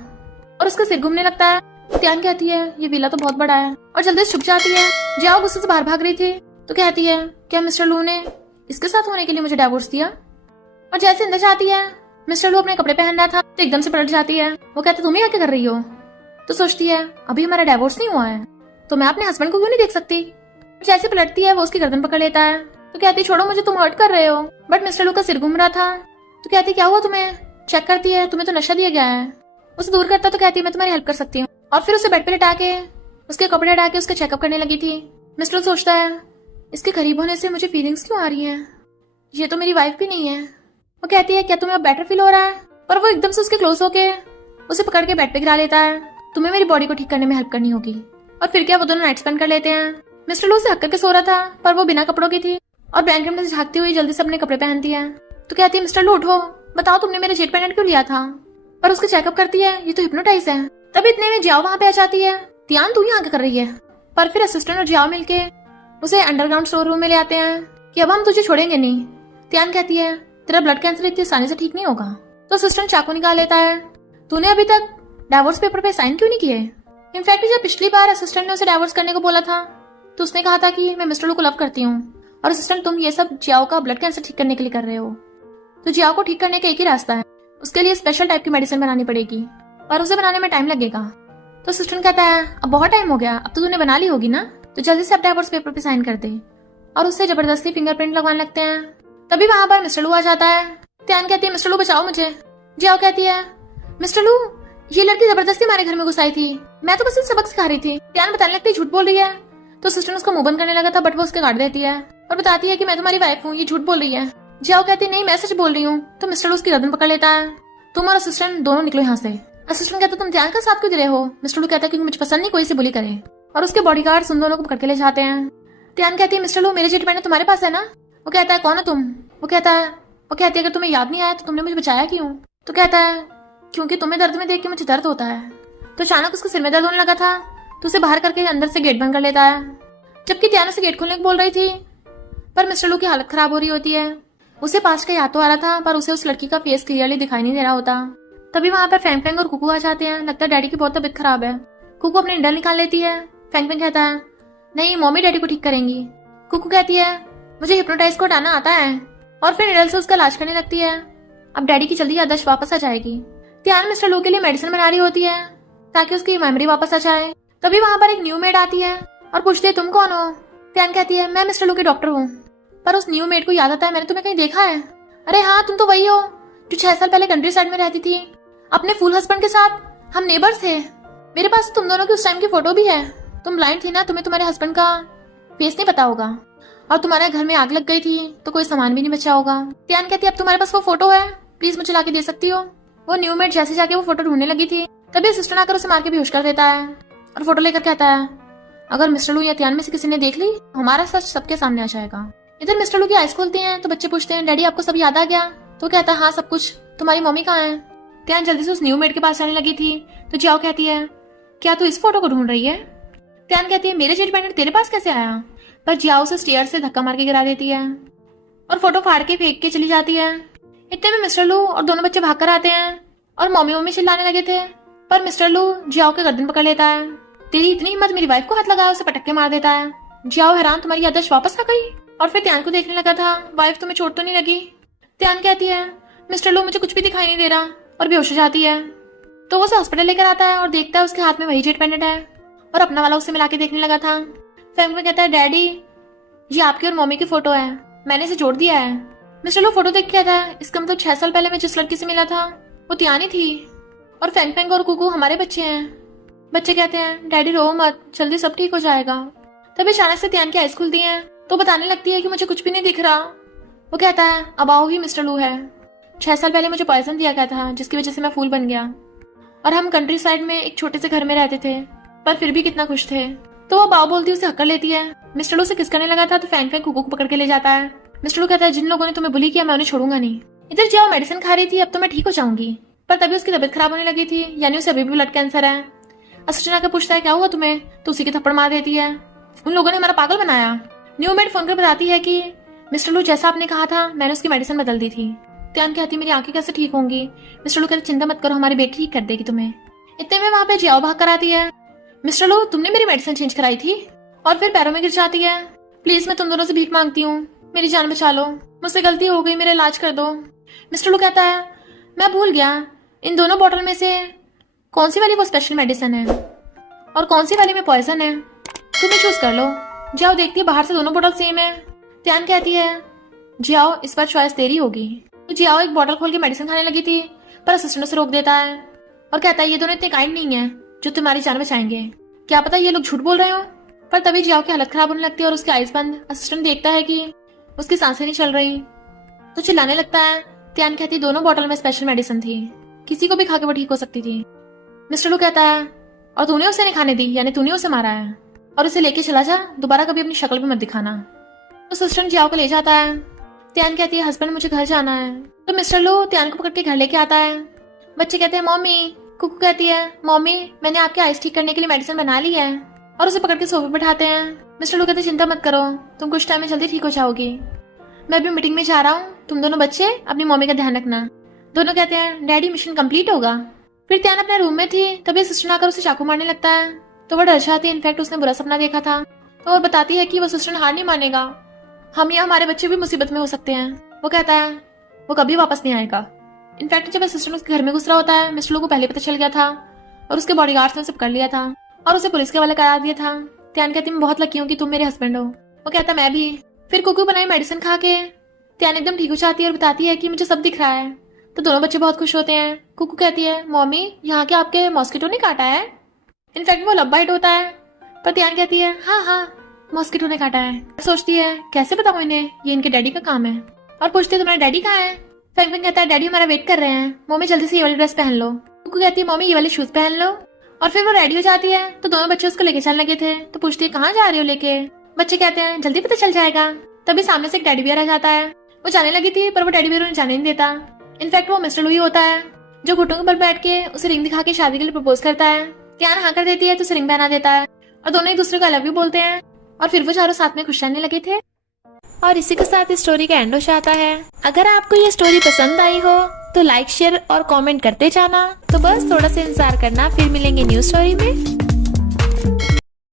और उसका सिर घूमने लगता है। त्यान कहती है ये विला तो बहुत बड़ा है और जल्दी से छुप जाती है। जियाओ गुस्से से बाहर भाग रही थी तो कहती है क्या मिस्टर लू ने इसके साथ होने के लिए मुझे डिवोर्स दिया? और जैसे अंदर जाती है मिस्टर लू अपने कपड़े पहन रहा था तो एकदम से पलट जाती है। वो कहते तुम ही क्या कर रही हो? तो सोचती है अभी हमारा डिवोर्स नहीं हुआ है तो मैं अपने हस्बैंड को क्यों नहीं देख सकती? जैसे पलटती है वो उसकी गर्दन पकड़ लेता है तो कहती छोड़ो मुझे, तुम हर्ट कर रहे हो। बट मिस्टर लू का सिर घूम रहा था तो कहती क्या हुआ तुम्हें? चेक करती है तुम्हें तो नशा दिया गया है। उसे दूर करता तो कहती मैं तुम्हारी हेल्प कर सकती हूँ। और फिर उसे बेड पे लेटा के उसके कपड़े हटा के उसका चेकअप करने लगी थी। मिस्टर सोचता है इसके करीब होने से मुझे फीलिंग्स क्यों आ रही हैं? ये तो मेरी वाइफ भी नहीं है। वो कहती है क्या तुम्हें अब बेटर फील हो रहा है? पर वो एकदम से उसके क्लोज होके उसे पकड़ के बेड पे गिरा लेता है। तुम्हें मेरी बॉडी को ठीक करने में हेल्प करनी होगी। और फिर क्या वो दोनों नाइट स्पेंड कर लेते हैं। मिस्टर लू उसे हक करके सो रहा था पर वो बिना कपड़ों की थी और ब्लैंकेट में से झांकती हुई जल्दी से अपने कपड़े पहनती है। तो कहती है मिस्टर लू उठो, बताओ तुमने मेरे जेट पेंडेंट क्यों लिया था? पर उसके चेकअप करती है ये तो हिप्नोटाइज है। तभी इतने में जियाओ वहां पे आ जाती है। त्यान तू यहाँ क्या कर रही है? पर फिर असिस्टेंट और जियाओ मिलके उसे अंडरग्राउंड स्टोर रूम में ले आते हैं कि अब हम तुझे छोड़ेंगे नहीं। त्यान कहती है तेरा ब्लड कैंसर इतनी आसानी से ठीक नहीं होगा। तो असिस्टेंट चाकू निकाल लेता है। तूने अभी तक डाइवोर्स पेपर पे साइन क्यों नहीं किए? इनफैक्ट जब पिछली बार असिस्टेंट ने उसे डाइवोर्स करने को बोला था तो उसने कहा था कि मैं मिस्टर लू को लव करती हूँ और असिस्टेंट तुम ये सब जियाओ का ब्लड कैंसर ठीक करने के लिए कर रहे हो। तो जियाओ को ठीक करने का एक ही रास्ता है, उसके लिए स्पेशल टाइप की मेडिसिन बनानी पड़ेगी पर उसे बनाने में टाइम लगेगा। तो असिस्टेंट कहता है अब बहुत टाइम हो गया, अब तो तूने बना ली होगी ना, तो जल्दी से अब डाइवोर्स पेपर पे साइन कर दे। और उससे जबरदस्ती फिंगरप्रिंट लगवाने लगते हैं। तभी वहां पर मिस्टर लू आ जाता है। त्यान कहती है मिस्टर लू बचाओ मुझे। जियाओ कहती है मिस्टर लू ये लड़की जबरदस्ती हमारे घर में घुसाई थी, मैं तो बस सबक सिखा रही थी। त्यान बताने लगती है झूठ बोल रही है। तो असिस्टेंट उसका मुंह बंद करने लगा था बट वो उसके काट देती है और बताती है कि मैं तुम्हारी वाइफ हूँ, ये झूठ बोल रही है। जियाओ कहती है नहीं मैं सच बोल रही हूँ। तो मिस्टर लू उसकी गर्दन पकड़ लेता है। तुम और असिस्टेंट दोनों निकलो यहाँ से। असिस्टेंट कहता तुम त्यान का साथ क्यों दे रहे हो? मिस्टर लू कहता है क्योंकि मुझे पसंद नहीं कोई से बुली करे। और उसके बॉडीगार्ड्स उन दोनों को पकड़ के ले जाते हैं। त्यान कहती है मिस्टर लू मेरे जेट पेंडेंट तुम्हारे पास है ना? वो कहता है कौन हो तुम? वो कहती है अगर तुम्हें याद नहीं आया तो तुमने मुझे बचाया क्यों? तो कहता है क्योंकि तुम्हें दर्द में देख के मुझे दर्द होता है। तो अचानक उसके सिर में दर्द होने लगा था तो उसे बाहर करके अंदर से गेट बंद कर लेता है। जबकि त्यान उसे गेट खोलने को बोल रही थी पर मिस्टर लू की हालत खराब हो रही होती है। उसे पास का याद तो आ रहा था पर उसे उस लड़की का फेस क्लियरली दिखाई नहीं दे रहा होता। तभी वहां पर फैंग फैंग और कुकू आ जाते हैं। लगता है डैडी की बहुत तबीयत खराब है। कुकू अपने निडल निकाल लेती है। फैंग फैंग कहता है नहीं मम्मी डैडी को ठीक करेंगी। कुकू कहती है मुझे हिप्नोटाइज को हटाना आता है और फिर निडल से उसका इलाज करने लगती है। अब डैडी की जल्दी याददाश्त वापस आ जाएगी। त्यान मिस्टर लू के लिए मेडिसिन बना रही होती है ताकि उसकी मेमोरी वापस आ जाए। तभी वहां पर एक न्यू मेड आती है और पूछती है तुम कौन हो? त्यान कहती है मैं मिस्टर लू के डॉक्टर हूँ। पर उस न्यू मेड को याद आता है मैंने तुम्हें कहीं देखा है। अरे हाँ तुम तो वही हो जो 6 साल पहले कंट्री साइड में रहती थी अपने फुल हस्बैंड के साथ। हम नेबर्स थे। मेरे पास तुम दोनों की उस टाइम की फोटो भी है। तुम ब्लाइंड थी ना, तुम्हें तुम्हारे हस्बैंड का फेस नहीं पता होगा और तुम्हारे घर में आग लग गई थी तो कोई सामान भी नहीं बचा होगा। त्यान कहती है अब तुम्हारे पास वो फोटो है, प्लीज मुझे लाके दे सकती हो? वो न्यू मेड जैसे जाके वो फोटो ढूंढने लगी थी तभी असिस्टेंट आकर उसे मार के बेहोश कर देता है और फोटो लेकर कहता है अगर मिस्टर लू या त्यान में से किसी ने देख ली हमारा सच सबके सामने आ जाएगा। इधर मिस्टर लू की आइज खुलती हैं तो बच्चे पूछते हैं डैडी आपको सब याद आ गया? तो कहता है हाँ सब कुछ। तुम्हारी मम्मी कहाँ है? त्यान जल्दी से उस न्यू मेड के पास जाने लगी थी तो जियाओ कहती है क्या तू इस फोटो को ढूंढ रही है? त्यान कहती है मेरे जेट पेंडेंट तेरे पास कैसे आया? पर जियाओ उसे स्टेयर से धक्का मार के गिरा देती है और फोटो फाड़ के फेंक के चली जाती है। इतने में मिस्टर लू और दोनों बच्चे भागकर आते हैं और मम्मी मम्मी चिल्लाने लगे थे पर मिस्टर लू जियाओ के गर्दन पकड़ लेता है। तेरी इतनी हिम्मत, मेरी वाइफ को हाथ लगाया, उसे पटक के मार देता है। जियाओ हैरान, तुम्हारी याददाश्त वापस आ गई? और फिर त्यान को देखने लगा था, वाइफ तुम्हें चोट तो नहीं लगी? त्यान कहती है, मिस्टर लू मुझे कुछ भी दिखाई नहीं दे रहा, और बेहोश हो जाती है। तो वो उसे हॉस्पिटल लेकर आता है और देखता है उसके हाथ में वही जेट पेंडेंट है, और अपना वाला उसे मिला के देखने लगा था। फ्रैंकलिन कहता है, डैडी ये आपकी और मम्मी की फोटो है, मैंने इसे जोड़ दिया है। मिस्टर लू फोटो देख क्या था, इसका मतलब 6 साल पहले मैं जिस लड़की से मिला था वो त्यान ही थी, और फ्रैंक और कुकू हमारे बच्चे हैं। बच्चे कहते हैं, डैडी रो मत, जल्दी सब ठीक हो जाएगा। तभी अचानक से त्यान की आइज खुलती हैं, तो बताने लगती है कि मुझे कुछ भी नहीं दिख रहा। वो कहता है, अबाओ ही मिस्टर लू है, 6 साल पहले मुझे पॉइजन दिया गया था, जिसकी वजह से मैं फूल बन गया, और हम कंट्री साइड में एक छोटे से घर में रहते थे, पर फिर भी कितना खुश थे। तो वो बाओ बोलती उसे हक्कर लेती है। मिस्टर लू से किस करने लगा था, तो फैंक कुकू को पकड़ के ले जाता है। मिस्टर लू कहता है, जिन लोगों ने तुम्हें बुली किया मैं उन्हें छोड़ूंगा नहीं। इधर जाओ मेडिसिन खा रही थी, अब तो मैं ठीक हो जाऊंगी, पर तभी उसकी तबीयत खराब होने लगी थी, यानी उसे अभी भी ब्लड कैंसर है। असिस्टेंट आकर पूछता है, क्या हुआ तुम्हें, तो उसी की थप्पड़ मार देती है। उन लोगों ने हमारा पागल बनाया। न्यू मेड फोन कर बताती है कि मिस्टर लू जैसा आपने कहा था, मैंने उसकी मेडिसिन बदल दी थी। त्यान कहती, मेरी आंखें कैसे ठीक होंगी? मिस्टर लू कहते, चिंता मत करो, हमारी बेटी ठीक कर देगी तुम्हें। इतने में वहां पे जियाओ भाग कर आती है। मिस्टर लू तुमने मेरी मेडिसिन चेंज कराई थी, और फिर पैरों में गिर जाती है। प्लीज मैं तुम दोनों से भीख मांगती हूँ, मेरी जान बचा लो, मुझसे गलती हो गई, मेरा इलाज कर दो। मिस्टर लू कहता है, मैं भूल गया, इन दोनों बोतल में से कौन सी वाली वो स्पेशल मेडिसिन है और कौन सी वाली में पॉइजन है, तुम्हें चूज कर लो। जियाओ देखती है बाहर से दोनों बोतल सेम है। त्यान कहती है, जियाओ इस बार चॉइस तेरी होगी। तो जियाओ एक बोतल खोल के मेडिसिन खाने लगी थी, पर असिस्टेंट उसे रोक देता है और कहता है, ये दोनों इतने काइंड नहीं है जो तुम्हारी जान बचाएंगे, क्या पता ये लोग झूठ बोल रहे हो। पर तभी जियाओ की हालत खराब होने लगती है और उसकी आइज बंद। असिस्टेंट देखता है कि उसकी सांसें नहीं चल रही, तो चिल्लाने लगता है। त्यान कहती, दोनों बोतल में स्पेशल मेडिसिन थी, किसी को भी खा के वो ठीक हो सकती थी। मिस्टर लू कहता है, और तूने उसे नहीं खाने दी, यानी तूने उसे मारा है, और उसे लेके चला जा, दोबारा कभी अपनी शक्ल भी मत दिखाना। तो असिस्टेंट जियाओ को ले जाता है। त्यान कहती है, हस्बैंड मुझे घर जाना है। तो मिस्टर लू त्यान को पकड़ के घर लेके आता है। बच्चे कहते हैं, मम्मी। कुकू कहती है, मम्मी मैंने आपकी आइस ठीक करने के लिए मेडिसिन बना ली है, और उसे पकड़ के सोफे बैठाते हैं। मिस्टर लू कहते, चिंता मत करो, तुम कुछ टाइम में जल्दी ठीक हो जाओगी, मैं अभी मीटिंग में जा रहा हूँ, तुम दोनों बच्चे अपनी मम्मी का ध्यान रखना। दोनों कहते हैं, डैडी मिशन कंप्लीट होगा। फिर त्यान अपने रूम में थी, तभी असिस्टेंट आकर उसे चाकू मारने लगता है, तो वो डर जाती है, इनफैक्ट उसने बुरा सपना देखा था। तो वो बताती है कि वो असिस्टेंट हार नहीं मानेगा, हम या हमारे बच्चे भी मुसीबत में हो सकते हैं। वो कहता है, वो कभी वापस नहीं आएगा। इनफैक्ट जब असिस्टेंट उसके घर में घुस रहा होता है, मिस्टर लू को पहले पता चल गया था, और उसके बॉडीगार्ड्स ने सब कर लिया था और उसे पुलिस के हवाले करा दिया था। त्यान कहती, मैं बहुत लकी हूँ कि तुम मेरे हस्बैंड हो। वो कहता, मैं भी। फिर कुकू बनाई मेडिसिन खा के त्यान एकदम ठीक हो जाती है और बताती है कि मुझे सब दिख रहा है। तो दोनों बच्चे बहुत खुश होते हैं। कुकू कहती है, मम्मी यहाँ के आपके मॉस्किटो ने काटा है? इनफैक्ट वो लब बाइट होता है। पर त्यान कहती है, हाँ हाँ मॉस्किटो ने काटा है। सोचती है, कैसे बताऊँ इन्हें, ये इनके डैडी का काम है, और पूछती है, तुम्हारा डैडी कहाँ है? फ्रैंकलिन कहता है, डैडी हमारा वेट कर रहे हैं, मम्मी जल्दी से ये वाली ड्रेस पहन लो। कुकू कहती है, मम्मी ये वाले शूज पहन लो। और फिर वो रेडी हो जाती है, तो दोनों बच्चे उसको लेके चलने लगे थे। तो पूछती है, कहाँ जा रही हो लेके? बच्चे कहते हैं, जल्दी पता चल जाएगा। तभी सामने से एक टेडी बियर आ जाता है। वो जाने लगी थी, पर वो टेडी बियर उन्हें जाने नहीं देता। इनफैक्ट वो मिस्टर लू ही होता है, जो घुटनों के बल बैठ के उसे रिंग दिखा के शादी के लिए प्रपोज करता है। त्यान हाँ कर देती है, तो उसे रिंग पहना देता है, और दोनों एक दूसरे को आई लव यू बोलते हैं, और फिर वो चारों साथ में खुश रहने लगे थे। और इसी के साथ इस स्टोरी का एंड हो जाता है। अगर आपको ये स्टोरी पसंद आई हो तो लाइक शेयर और कमेंट करते जाना। तो बस थोड़ा सा इंतजार करना, फिर मिलेंगे न्यू स्टोरी में।